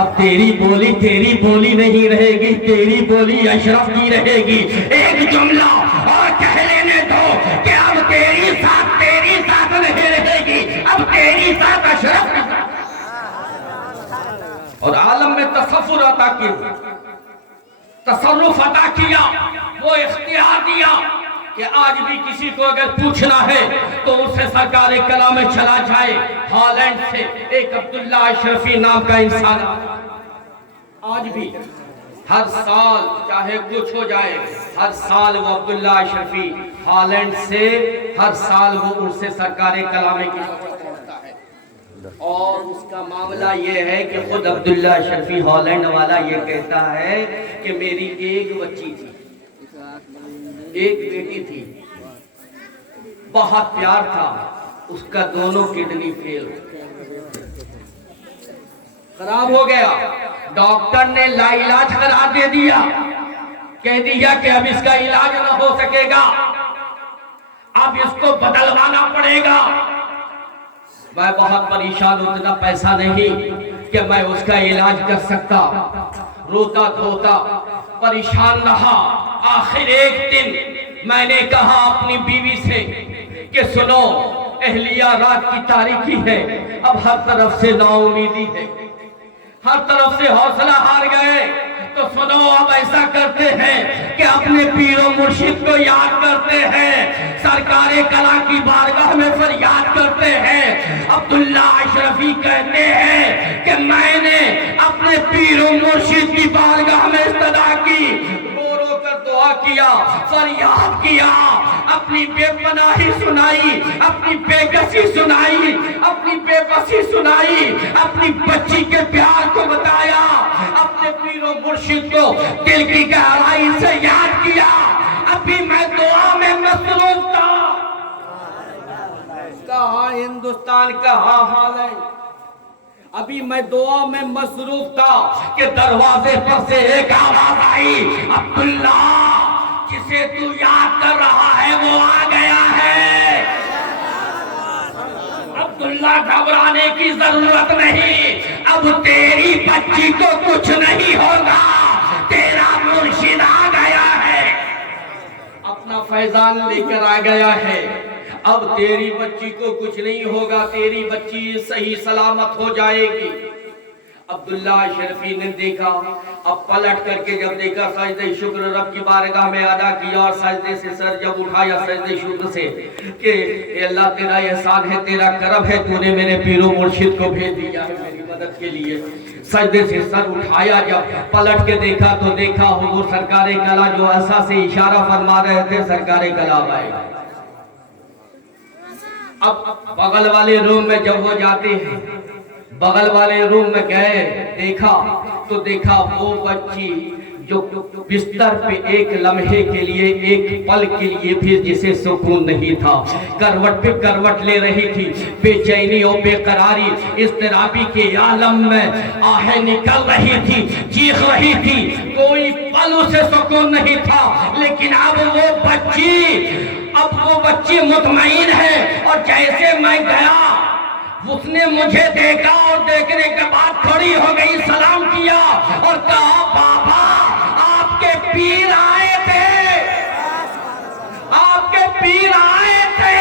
اب تیری بولی نہیں رہے گی، تیری بولی اشرف کی رہے گی۔ ایک جملہ اور کہہ لینے دو کہ اب تیری ساتھ نہیں رہے گی، اب تیری ساتھ اشرف کی ساتھ۔ اور عالم میں تصور عطا کیا، تصرف عطا کیا، وہ اختیار دیا کہ آج بھی کسی کو اگر پوچھنا ہے تو اسے سرکار کلام میں چلا جائے۔ ہالینڈ سے ایک عبداللہ اشرفی نام کا انسان آج بھی ہر سال چاہے کچھ ہو جائے، ہر سال وہ عبداللہ اشرفی ہالینڈ سے ہر سال وہ ان سے سرکار کلام کی پہنچتا ہے، اور اس کا معاملہ یہ ہے کہ خود عبداللہ اشرفی ہالینڈ والا یہ کہتا ہے کہ میری ایک بچی تھی، ایک بیٹی تھی، بہت پیار تھا، اس کا دونوں کڈنی فیل خراب ہو گیا، ڈاکٹر نے لا علاج قرار دے دیا، کہہ دیا کہ اب اس کا علاج نہ ہو سکے گا، اب اس کو بدلوانا پڑے گا۔ میں بہت پریشان، اتنا پیسہ نہیں کہ میں اس کا علاج کر سکتا، روتا دھوتا پریشان رہا۔ آخر ایک دن میں نے کہا اپنی بیوی سے کہ سنو، اہلیہ رات کی تاریکی ہے، اب ہر طرف سے نا امیدی ہے، ہر طرف سے حوصلہ ہار گئے تو سنو اب ایسا کرتے ہیں کہ اپنے پیر و مرشد کو یاد کرتے ہیں، سرکار کلا کی بارگاہ میں فریاد کرتے ہیں۔ عبداللہ اشرفی کہتے ہیں کہ میں نے اپنے پیر و مرشد کی بارگاہ میں استدعا کی، رو رو کر دعا کیا، فریاد کیا، اپنی بے پناہی سنائی، اپنی بے کسی سنائی، اپنی بے بسی سنائی، اپنی بچی کے پیار کو بتایا، اپنے پیر و مرشد کو دل کی گہرائی سے یاد کیا۔ ابھی میں دعا میں مصروف تھا، کہاں ہندوستان کا حال ہے، ابھی میں دعا میں مصروف تھا کہ دروازے پر سے ایک آواز آئی، عبداللہ جسے تو یاد کر رہا ہے وہ آ گیا ہے۔ عبداللہ گھبرانے کی ضرورت نہیں، اب تیری بچی کو کچھ نہیں ہوگا، تیرا مرشد آ گیا ہے، اپنا فیضان لے کر آ گیا ہے، اب تیری بچی کو کچھ نہیں ہوگا، تیری بچی صحیح سلامت ہو جائے گی۔ عبداللہ اشرفی نے دیکھا، اب پلٹ کر کے جب دیکھا، سجدہ شکر رب کی بارگاہ میں ادا کیا، اور سجدے سے سر جب اٹھایا سجدہ شکر سے کہ اے اللہ تیرا احسان ہے، تیرا کرم ہے، تو نے میرے پیر و مرشد کو بھیج دیا ہے میری مدد کے لیے۔ سجدے سے سر اٹھایا، جب پلٹ کے دیکھا تو دیکھا حضور سرکار کلا جو عصا سے اشارہ فرما رہے تھے، سرکار کلا آئے۔ اب بغل والے روم میں جب وہ جاتے ہیں، بغل والے روم میں گئے، دیکھا تو دیکھا وہ بچی جو بستر پہ ایک لمحے کے لیے، ایک پل کے لیے بھی جسے سکون نہیں تھا، کروٹ پہ کروٹ لے رہی تھی، بے چینی اور بے قراری، اضطرابی کے عالم میں آہیں نکل رہی تھی، چیخ رہی تھی، کوئی پل اسے سکون نہیں تھا۔ لیکن اب وہ بچی مطمئن ہے، اور جیسے میں گیا اس نے مجھے دیکھا، اور دیکھنے کے بعد کھڑی ہو گئی، سلام کیا اور کہا بابا آپ کے پیر آئے تھے، آپ کے پیر آئے تھے،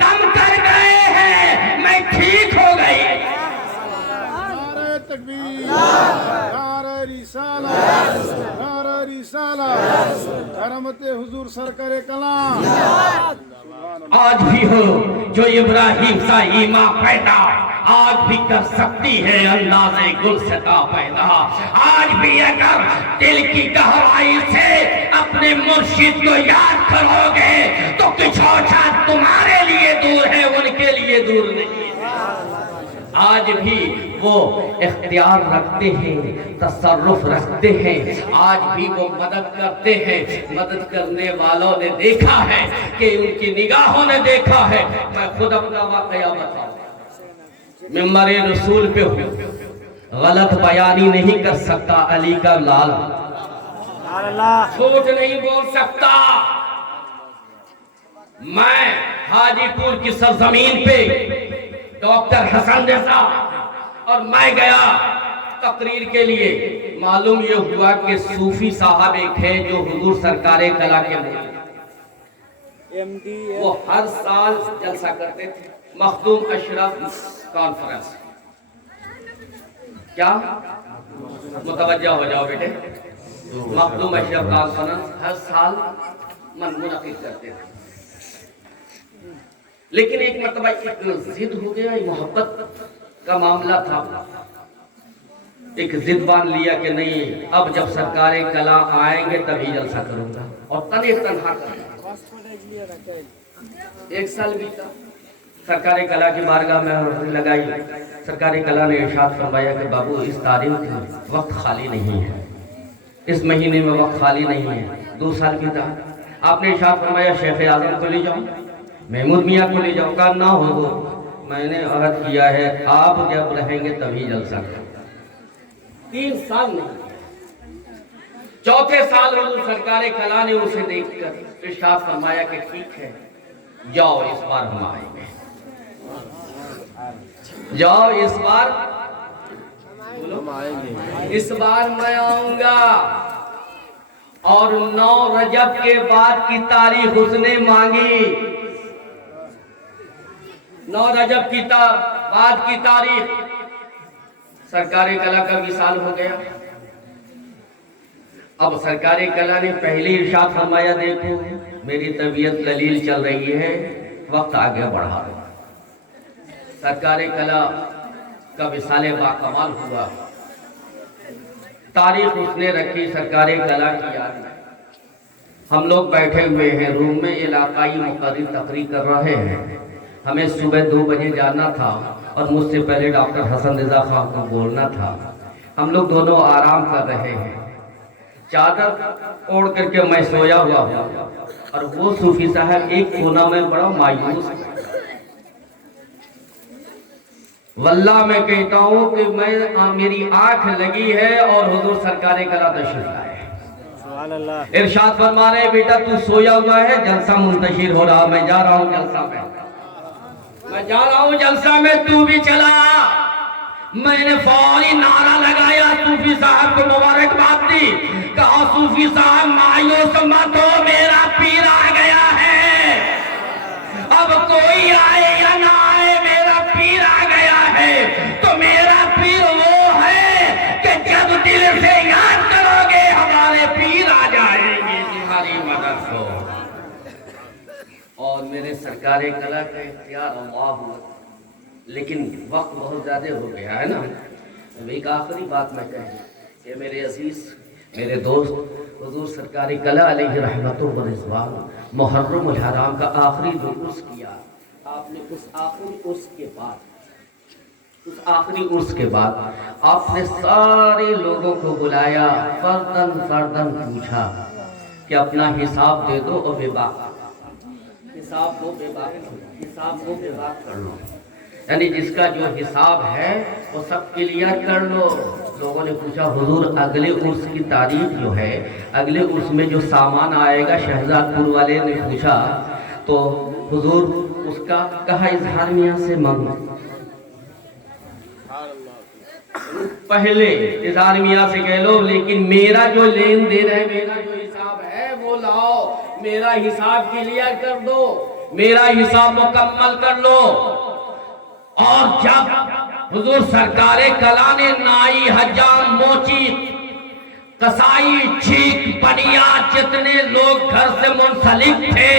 دم کر گئے ہیں، میں ٹھیک ہو گئی۔ نعرہ تکبیر، نعرہ رسالت، نعرہ رسالت، کرامت حضور سرکار کلام۔ آج بھی ہو جو ابراہیم سا ایمان پیدا، آج بھی کر سکتی ہے انداز گلستہ پیدا۔ آج بھی اگر دل کی گہرائی سے اپنے مرشد کو یاد کرو گے تو کچھ اوچھا تمہارے لیے دور ہے، ان کے لیے دور نہیں۔ آج بھی وہ اختیار رکھتے ہیں، تصرف رکھتے ہیں، آج بھی وہ مدد کرتے ہیں۔ مدد کرنے والوں نے دیکھا ہے کہ ان کی نگاہوں نے دیکھا ہے۔ میں خود اپنا واقعہ بتاؤں، ممبر رسول پہ ہوں، غلط بیانی نہیں کر سکتا، علی کا لال جھوٹ نہیں بول سکتا۔ میں حاجی پور کی سرزمین پہ ڈاکٹر حسن جیسا، اور میں گیا تقریر کے لیے، معلوم یہ ہوا کہ صوفی صاحب ایک ہے جو حضور سرکار کلا کے وہ ہر سال جلسہ کرتے تھے، مخدوم اشرف کانفرنس۔ کیا متوجہ ہو جاؤ بیٹے، مخدوم اشرف کانفرنس ہر سال منعقد کرتے تھے۔ لیکن ایک مرتبہ ایک ضد ہو گیا، ایک محبت کا معاملہ تھا، ایک ضد بان لیا کہ نہیں اب جب سرکار کلا آئیں گے تبھی جلسہ کروں گا، اور تنہا کروں گا۔ ایک سال بیتا، سرکار کلا کی بارگاہ میں لگائی، سرکار کلا نے ارشاد فرمایا کہ بابو اس تاریخ میں وقت خالی نہیں ہے، اس مہینے میں وقت خالی نہیں ہے۔ 2 سال بیتا، آپ نے ارشاد فرمایا شیخ اعظم کو لے جاؤ، محمود میاں کو لے جاؤ، کہا نہ ہو، میں نے عہد کیا ہے آپ جب رہیں گے تبھی جلسہ کریں۔ 3 سال نہیں، 4تھے سال حضور سرکار کلا نے اسے دیکھ کر ارشاد فرمایا کہ ٹھیک ہے جاؤ اس بار ہم آئیں گے، جاؤ اس بار اس بار میں آؤں گا۔ اور 9 رجب کے بعد کی تاریخ اس نے مانگی، 9 رجب کی بعد کی تاریخ سرکار کلا کا وصال ہو گیا. اب سرکار کلا نے پہلے ارشاد فرمایا دیکھو میری طبیعت دلیل چل رہی ہے وقت آگے بڑھا دو. سرکار کلا کا وصال باکمال ہوا. تاریخ اس نے رکھی سرکار کلا کی یاد میں. ہم لوگ بیٹھے ہوئے ہیں روم میں, علاقائی مقرر تقریر کر رہے ہیں. ہمیں صبح 2 بجے جانا تھا اور مجھ سے پہلے ڈاکٹر حسن رضا خان کو بولنا تھا. ہم لوگ دونوں آرام کر رہے ہیں. چادر اوڑھ کر کے میں سویا ہوا ہوں اور وہ صوفی صاحب ایک کونا میں بڑا مایوس. واللہ میں کہتا ہوں کہ میری آنکھ لگی ہے اور حضور سرکار کلا تشریف لائے. ارشاد فرما رہے بیٹا تو سویا ہوا ہے, جلسہ منتشر ہو رہا, میں جا رہا ہوں جلسہ میں, میں جا رہا ہوں جلسہ میں, تو بھی چلا. میں نے فوری نعرہ لگایا, صوفی صاحب کو مبارکباد دی, کہا صوفی صاحب مایوس مت ہو, میرا پیر آ گیا ہے. اب کوئی آئے یا نہ آئے میرا پیر آ گیا ہے. تو میرا پیر وہ ہے کہ جب دل سے یاد کرو گے ہمارے پیر آ جائیں گے تمہاری مدد کو. اور میرے سرکار کلا کا اختیار اللہ ہوا. لیکن وقت بہت زیادہ ہو گیا ہے نا. ایک آخری بات میں کہوں کہ میرے عزیز میرے دوست حضور سرکار کلا علیہ رحمت و رضوان محرم الحرام کا آخری جو عرس کیا آپ نے, اس آخری عرس کے بعد آپ نے سارے لوگوں کو بلایا, فردن فردن پوچھا کہ اپنا حساب دے دو اور بے باک حساب کو بے باک کر لو. یعنی جس کا جو حساب ہے وہ سب کلیئر کر لو. لوگوں نے پوچھا حضور اگلے عرس کی تاریخ جو ہے, اگلے عرس میں جو سامان آئے گا, شہزاد پور والے نے پوچھا تو حضور اس کا کہا اظہار میاں سے مانگو. پہلے اظہار میاں سے کہہ لو, لیکن میرا جو لین دین ہے, میرا جو حساب ہے وہ لاؤ, میرا حساب کلیئر کر دو, میرا حساب مکمل کر لو. اور جب حضور سرکار کلا نے نائی, حجام, موچی, قصائی, چھیک, بنیا, جتنے لوگ گھر سے منسلک تھے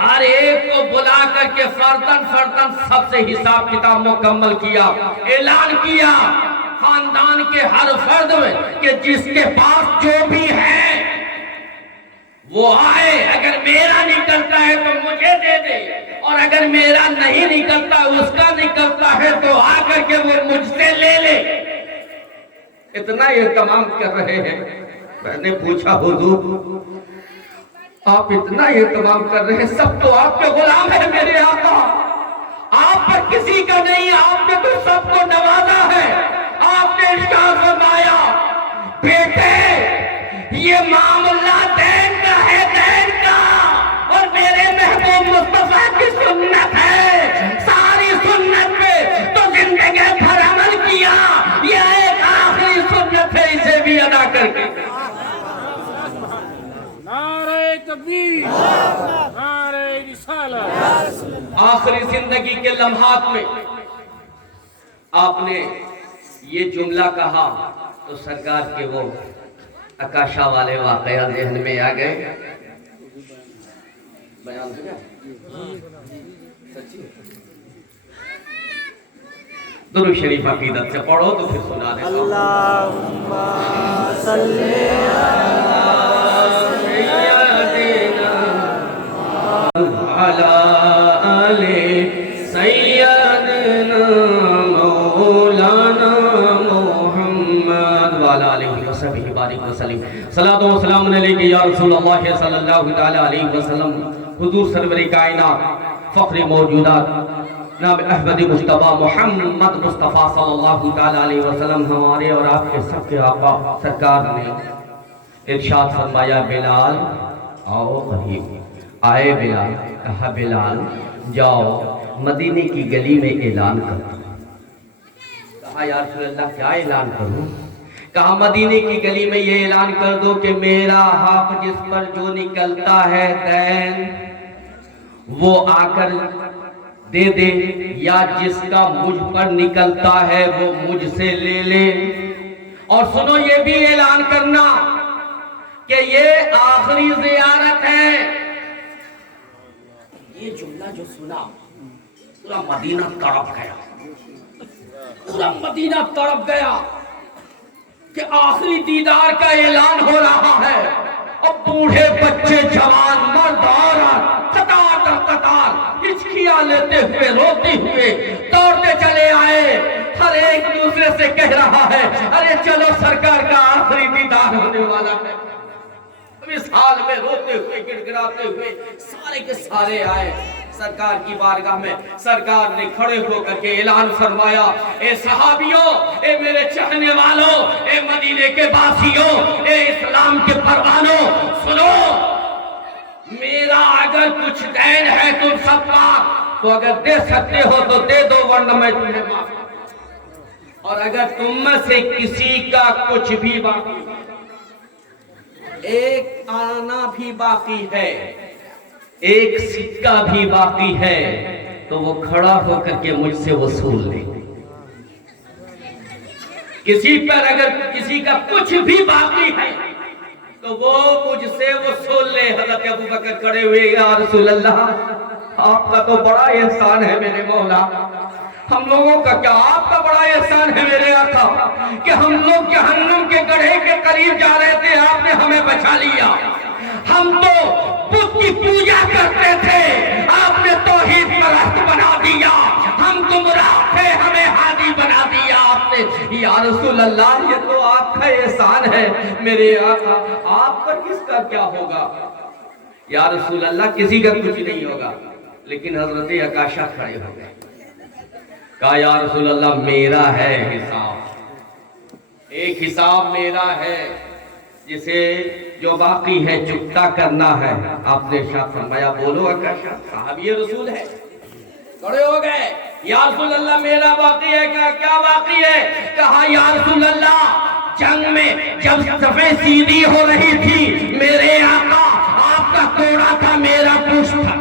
ہر ایک کو بلا کر کے فردن فردن سب سے حساب کتاب مکمل کیا. اعلان کیا خاندان کے ہر فرد میں کہ جس کے پاس جو بھی ہے وہ آئے, اگر میرا نکلتا ہے تو مجھے دے دے, اور اگر میرا نہیں نکلتا اس کا نکلتا ہے تو آ کر کے وہ مجھ سے لے لے. اتنا اہتمام کر رہے ہیں. میں نے پوچھا حضور آپ اتنا اہتمام کر رہے ہیں, سب تو آپ کے غلام ہیں میرے آقا, آپ پر کسی کا نہیں, آپ نے تو سب کو نوازا ہے. آپ نے ارشاد فرمایا بیٹے یہ معاملہ دین کا ہے, دین کا, اور میرے محبوب مصطفیٰ کی سنت ہے, ساری سنت پہ تو زندگی بھر عمل کیا, یہ ایک آخری سنت ہے, اسے بھی ادا کر کے. نعرہ تکبیر, نعرہ رسالت. آخری زندگی کے لمحات میں آپ نے یہ جملہ کہا تو سرکار کے وہ اکاشا والے واقعات ذہن میں آ گئے. بیان ہو گیا سچی. درود شریف عقیدت سے پڑھو تو پھر سنا دیں. اللہم صلی علی سیدنا مولانا محمد وعلی آلہ وصحبہ بارک وسلم. صلاۃ و سلام علیک یا رسول اللہ صلی اللہ تعالی علیہ وسلم. حضور سرور کائنات فخر موجودات جناب احمد مصطفیٰ محمد مصطفیٰ صلی اللہ تعالی علیہ وسلم ہمارے اور آپ کے سب کے آقا سرکار نے ارشاد فرمایا بلال آؤ قریب. آئے بلال, کہا بلال جاؤ مدینے کی گلی میں اعلان کرو. کہا یا رسول اللہ کیا اعلان کروں؟ کہا مدینے کی گلی میں یہ اعلان کر دو کہ میرا حق جس پر جو نکلتا ہے دین وہ آ کر دے دے، یا جس کا مجھ پر نکلتا ہے وہ مجھ سے لے لے۔ اور سنو یہ بھی اعلان کرنا کہ یہ آخری زیارت ہے۔ یہ جملہ جو سنا پورا مدینہ تڑپ گیا، پورا مدینہ تڑپ گیا کہ آخری دیدار کا اعلان ہو رہا ہے۔ اب بوڑھے بچے جوان مرد عورت قطار در قطار ہچکیاں لیتے ہوئے روتے ہوئے دوڑتے چلے آئے، ہر ایک دوسرے سے کہہ رہا ہے ارے چلو سرکار کا آخری دیدار ہونے والا ہے۔ اس حال میں روتے ہوئے گڑ گڑاتے ہوئے سارے کے سارے آئے سرکار کی بارگاہ میں۔ سرکار نے کھڑے ہو کر کے اعلان فرمایا، اے صحابیوں، اے میرے چاہنے والوں، اے مدینے کے باسیوں، اے اسلام کے پروانوں، سنو، میرا اگر کچھ دین ہے تم سب کا تو اگر دے سکتے ہو تو دے دو، ورنہ میں تمہیں معاف۔ اور اگر تم میں سے کسی کا کچھ بھی باقی، ایک آنا بھی باقی ہے، ایک سکہ بھی باقی ہے، تو وہ کھڑا ہو کر کے مجھ سے وصول لے۔ کسی پر اگر کسی کا کچھ بھی باقی ہے تو وہ مجھ سے وصول لے۔ حضرت ابوبکر کھڑے ہوئے، یا رسول اللہ آپ کا تو بڑا احسان ہے میرے مولا، ہم لوگوں کا کیا، آپ کا بڑا احسان ہے میرے آقا کہ ہم لوگ جہنم کے گڑھے کے قریب جا رہے تھے، آپ نے ہمیں بچا لیا۔ ہم تو بت کی پوجا کرتے تھے، آپ نے توحید پرست بنا دیا، ہم گمراہ تھے، ہمیں ہادی بنا دیا آپ نے۔ یا رسول اللہ یہ تو آپ کا احسان ہے میرے آقا، آپ پر کس کا کیا ہوگا؟ یا رسول اللہ کسی کا کچھ نہیں ہوگا۔ لیکن حضرت عکاشہ کھڑے ہو گئے، کہا یا رسول اللہ میرا ہے حساب، ایک حساب میرا ہے جسے جو باقی ہے چکتا کرنا ہے۔ آپ نے ارشاد فرمایا بولو عکاشہ، صحابی رسول ہے، کھڑے ہو گئے، یا رسول اللہ میرا باقی ہے۔ کیا باقی ہے؟ کہا یا رسول اللہ جنگ میں جب صفیں سیدھی ہو رہی تھی میرے آقا آپ کا کوڑا تھا، میرا پشت تھا،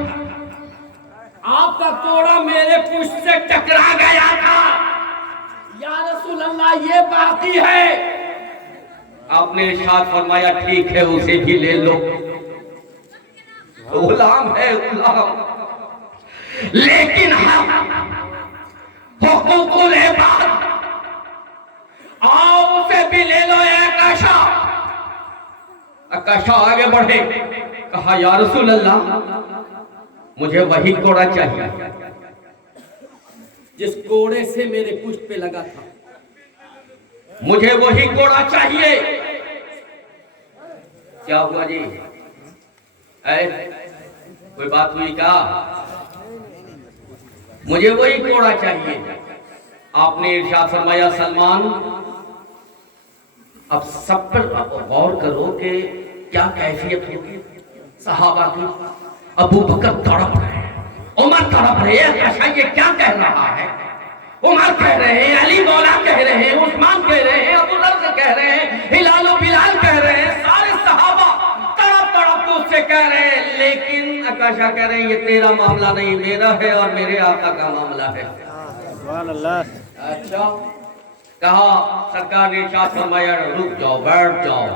آپ کا کوڑا میرے پشت سے ٹکرا گیا تھا، یا رسول اللہ یہ باقی ہے۔ آپ نے ارشاد فرمایا ٹھیک ہے اسے بھی لے لو، غلام ہے غلام، لیکن حقوق العباد آؤ اسے بھی لے لو اے عکاشہ۔ عکاشہ آگے بڑھے، کہا یا رسول اللہ مجھے وہی کوڑا چاہیے جس کوڑے سے میرے پشت پہ لگا تھا، مجھے وہی کوڑا چاہیے۔ کیا ہوا جی؟ کوئی بات ہوئی کیا؟ مجھے وہی کوڑا چاہیے۔ آپ نے ارشاد فرمایا سلمان اب سب پر غور کرو کہ کیا کیفیت ہوگی صحابہ کی۔ ابو بکر تڑپ رہے ہیں، عمر تڑپ رہے ہیں، عائشہ یہ کیا کہہ رہا ہے؟ عمر کہہ رہے ہیں، علی مولا کہہ رہے ہیں، عثمان کہہ رہے ہیں، ابو ذر کہہ رہے ہیں، ہلال و بلال کہہ رہے ہیں، سارے صحابہ تڑپ تڑپ اس سے کہہ رہے ہیں، لیکن عکاشہ کہہ رہے ہیں یہ تیرا معاملہ نہیں، میرا ہے اور میرے آقا کا معاملہ ہے۔ سبحان اللہ۔ اچھا، کہا سرکار نے ارشاد فرمایا رک جاؤ، بیٹھ جاؤ،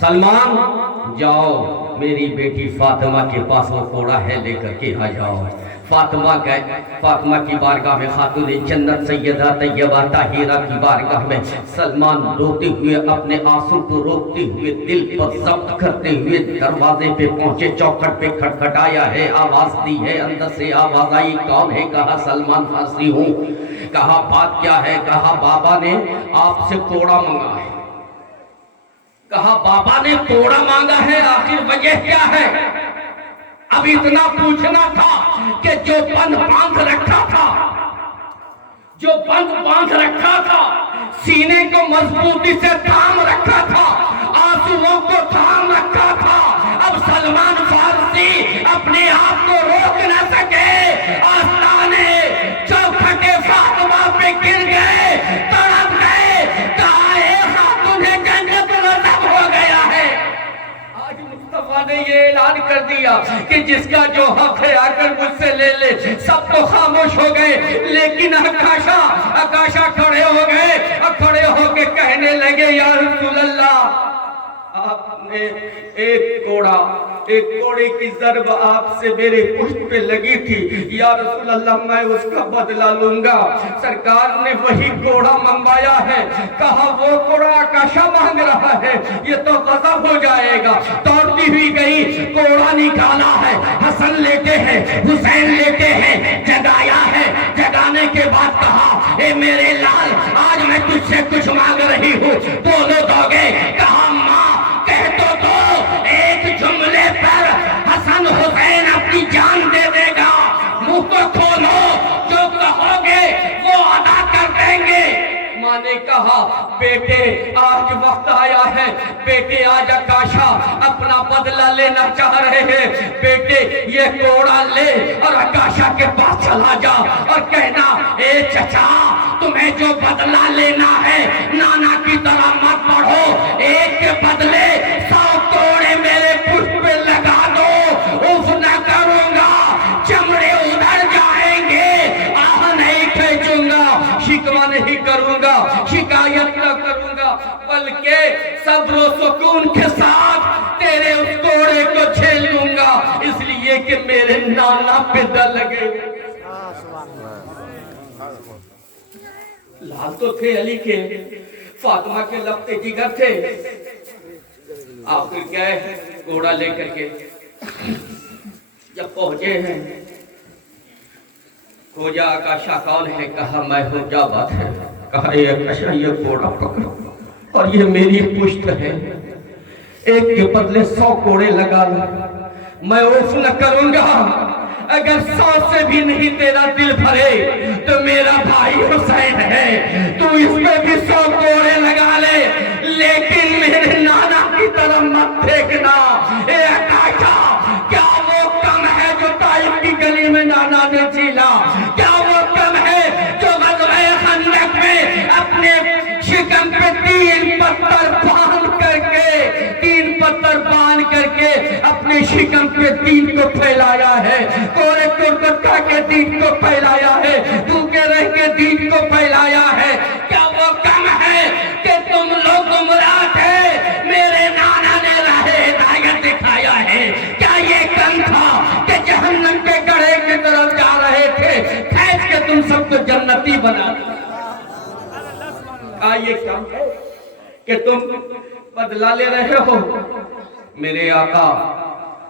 سلمان جاؤ میری بیٹی فاطمہ کے پاس وہ کوڑا ہے لے کر کے آ جاؤ۔ فاطمہ گئے، فاطمہ کی بارگاہ میں خاتون جنت سیدہ طیبہ طاہرہ کی بارگاہ میں سلمان روتے ہوئے اپنے آنسو کو روکتے ہوئے دل پر ضبط کرتے ہوئے دروازے پہ پہنچے، چوکھٹ پہ کھٹکھٹایا ہے، آواز دی ہے، اندر سے آواز آئی کون ہے؟ کہا سلمان فارسی ہوں۔ کہا بات کیا ہے؟ کہا بابا نے آپ سے کوڑا مانگا ہے۔ کہا بابا نے کوڑا مانگا ہے، آخر وجہ کیا ہے؟ اب اتنا پوچھنا تھا کہ جو بند باندھ رکھا تھا سینے کو مضبوطی سے تھام رکھا تھا، آنسوؤں کو تھام رکھا تھا، اب سلمان فارسی اپنے آپ کو روک نہ سکے، آستانے چوکھٹے فاطمہ پہ گر گئے، تڑپ گئے، کہا اے خاتون جنت غضب ہو گیا ہے۔ آج مصطفیٰ نے یہ اعلان اعلان کر دیا کہ جس کا جو حق ہے آ کر مجھ سے لے لے. سب تو خاموش ہو گئے لیکن عکاشہ کھڑے ہو گئے اور کھڑے ہو کے کہنے لگے یا رسول اللہ آپ نے ایک کوڑے کی ضرب آپ سے میرے پشت پہ لگی تھی. یا رسول اللہ میں اس کا بدلہ لوں گا. سرکار نے وہی کوڑا منگوایا ہے. کہا وہ کوڑا عکاشہ مانگ رہا ہے, یہ تو غضب ہو جائے گا. دوڑتی ہوئی گئی, کوڑا نکالا ہے, حسن لیتے ہیں, حسین لیتے ہیں, جگایا ہے. جگانے کے بعد کہا اے میرے لال آج میں تجھ سے کچھ مانگ رہی ہوں, بولو دو گے؟ کہا ماں کہہ تو دو, ایک جملے پر حسن حسین اپنی جان دے دے گا. منہ تو کھولو, جو کہو گے وہ ادا کر دیں گے. ماں نے کہا بیٹے آج وقت آیا ہے, بیٹے آج عکاشہ اپنا بدلہ لینا چاہ رہے ہیں. بیٹے یہ کوڑا لے اور عکاشہ کے پاس چلا جا اور کہنا اے چچا تمہیں جو بدلہ لینا ہے نانا کی طرح مت پڑھو, ایک کے بدلے 100 کوڑے میرے پشت پہ لگا دو. اف نہ کروں گا, چمڑے ادھر جائیں گے, آہ نہیں کھینچوں گا, شکوہ نہیں کروں گا, شکایت نہ کروں گا, بلکہ صبر و سکون کے ساتھ تیرے اس کوڑے کو جھیل لوں گا, اس لیے کہ میرے نانا پہ دل لگے. لال تو تھے علی کے, فاطمہ کے لبتے جگر تھے. آپ پھر گئے کوڑا لے کر کے, جب پہنچے ہیں کھوجا عکاشہ کون ہے؟ کہا میں ہوں. کیا بات ہے؟ کہا اے عکاشہ یہ کوڑا پکڑو اور یہ میری پشت ہے, ایک کے بدلے 100 کوڑے لگا لوں. میں اوف نہ کروں گا, اگر 100 سے بھی نہیں تیرا دل بھرے تو میرا بھائی حسین ہے, تو اس پہ بھی 100 کوڑے لگا لے, لیکن میرے نانا کی طرف مت دیکھنا. اے عکاشہ کیا وہ کم ہے جو طائف کی گلی میں نانا نے جھیلا؟ کیا وہ کم ہے جو غزوہ خندق میں اپنے شکم پہ 3 پتھر باندھ کر کے اپنے شکم پہ دین کو پھیلایا ہے, کوڑے کٹا کے دین کو پھیلایا ہے, بھوکے رہ کے دین کو پھیلایا ہے. کیا وہ کم ہے کہ تم لوگ گمراہ تھے, میرے نانا نے راہ ہدایت دکھایا ہے؟ کیا یہ کم تھا کہ جہنم کے گڑھے کی طرف جا رہے تھے, کھینچ کے تم سب کو جنتی بنا دیا؟ کیا یہ کم ہے کہ تم بدلہ لے رہے ہو؟ میرے آقا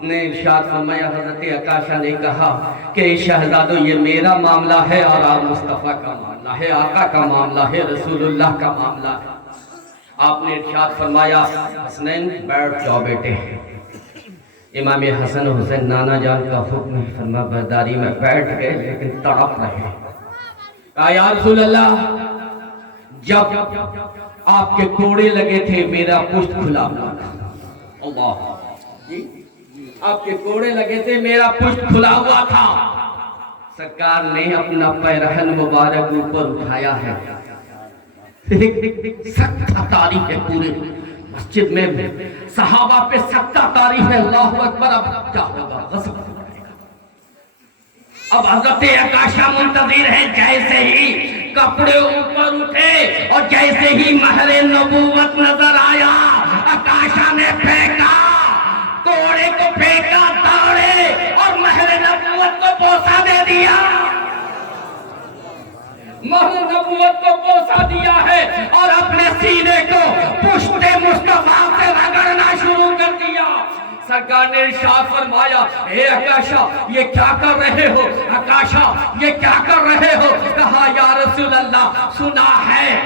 نے ارشاد فرمایا, حضرت عکاشہ نے کہا کہ شہزادو یہ میرا معاملہ ہے اور آپ مصطفیٰ کا معاملہ ہے, آقا کا معاملہ ہے, رسول اللہ کا معاملہ ہے. آپ نے ارشاد فرمایا حسنین بیٹھ جاؤ بیٹے. امام حسن حسین نانا جان کا حکم فرما برداری میں بیٹھ گئے لیکن تڑپ رہے. کہا یا رسول اللہ جب آپ کے کوڑے لگے تھے میرا پشت کھلا ہوا تھا. اللہ جی آپ کے کوڑے لگے تھے میرا پشت کھلا ہوا تھا. سرکار نے اپنا پیرہن مبارک اوپر اٹھایا ہے. سخت تاری ہے پورے مسجد میں, صحابہ پہ سخت تاری ہے. اللہ اکبر. اب کیا ہوگا؟ غضب. اب حضرت عکاشہ منتظر ہے, جیسے ہی کپڑے اوپر اٹھے اور جیسے ہی مہر نبوت نظر آیا, عکاشہ نے پھینکا, کوڑے کو پھینکا, دوڑے اور مہر نبوت کو بوسہ دے دیا. مہر نبوت کو بوسہ دیا ہے اور اپنے سینے کو پشت مصطفیٰ سے رگڑنا شروع کر دیا. سرکار نے ارشاد فرمایا اے عکاشہ یہ کیا کر رہے ہو؟ عکاشہ یہ کیا کر رہے ہو؟ کہا یا رسول اللہ سنا ہے,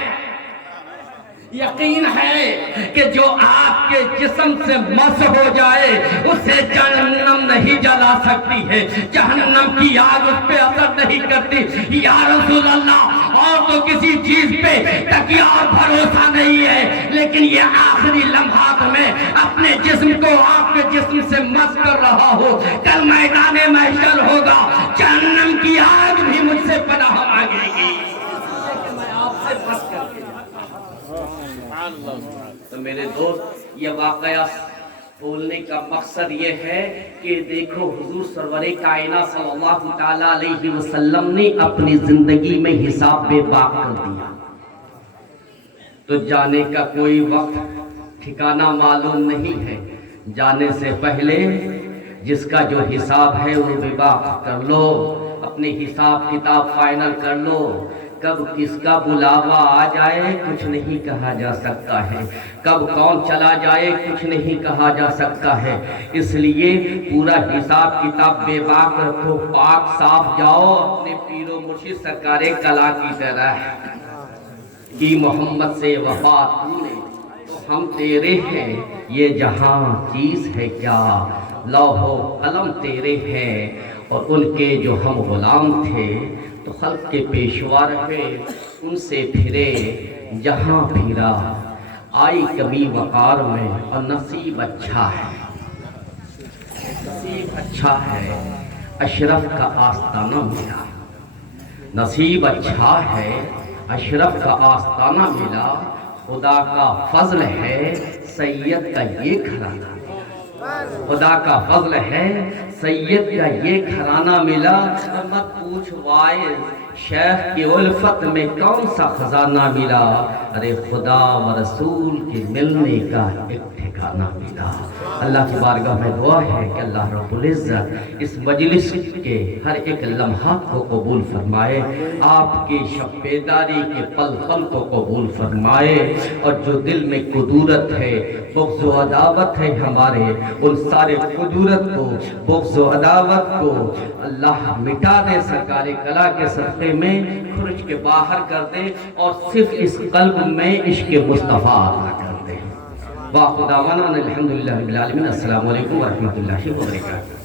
یقین ہے کہ جو آپ کے جسم سے مس ہو جائے اسے جہنم نہیں جلا سکتی ہے, جہنم کی آگ اس پہ اثر نہیں کرتی. یا رسول اللہ اور تو کسی چیز پہ تکیہ اور بھروسہ نہیں ہے, لیکن یہ آخری لمحات میں اپنے جسم کو آپ کے جسم سے مس کر رہا ہو. کل میدان محشر ہوگا, جہنم کی آگ بھی مجھ سے پناہ مانگے گی, میں آپ سے بس کر کے. تو میرے دوست یہ واقعہ بولنے کا مقصد یہ ہے کہ دیکھو حضور سرور کائنات صلی اللہ تعالیٰ علیہ وسلم نے اپنی زندگی میں حساب بے باک کر دیا، تو جانے کا کوئی وقت ٹھکانہ معلوم نہیں ہے۔ جانے سے پہلے جس کا جو حساب ہے وہ بے باک کر لو، اپنے حساب کتاب فائنل کر لو۔ کب کس کا بلاوا آ جائے کچھ نہیں کہا جا سکتا ہے، کب کون چلا جائے کچھ نہیں کہا جا سکتا ہے۔ اس لیے پورا حساب کتاب بے باک رکھو، پاک صاف جاؤ اپنے پیر و مرشد سرکار کلا کی طرح کہ محمد سے وفا تو نے تو ہم تیرے ہیں، یہ جہاں چیز ہے کیا، لوح و قلم تیرے ہیں۔ اور ان کے جو ہم غلام تھے تو خلق کے پیشوا رہے، ان سے پھرے جہاں پھرا، آئی کمی وقار میں اور نصیب اچھا ہے، نصیب اچھا ہے، اشرف کا آستانہ ملا، نصیب اچھا ہے، اشرف کا آستانہ ملا، خدا کا فضل ہے سید کا یہ گھرانہ، خدا کا فضل ہے سید کا یہ گھرانہ ملا۔ مت پوچھ وائز شیخ کی الفت میں کون سا خزانہ ملا، ارے خدا و رسول کے ملنے کا ایک ٹھکانہ ملا۔ اللہ کی بارگاہ میں دعا ہے کہ اللہ رب العزت اس مجلس کے ہر ایک لمحات کو قبول فرمائے، آپ کی شب بیداری کے پل پل کو قبول فرمائے، اور جو دل میں قدورت ہے، بغض و عداوت ہے ہمارے، ان سارے قدورت کو، بغض و عداوت کو اللہ مٹا دے، سرکار کلا کے صدقے میں خرج کے باہر کر دے، اور صرف اس قلب میں عشق مصطفیٰ عطا کر دے۔ وآخر دعوانا الحمدللہ رب العالمین۔ السلام علیکم ورحمۃ اللہ وبرکاتہ۔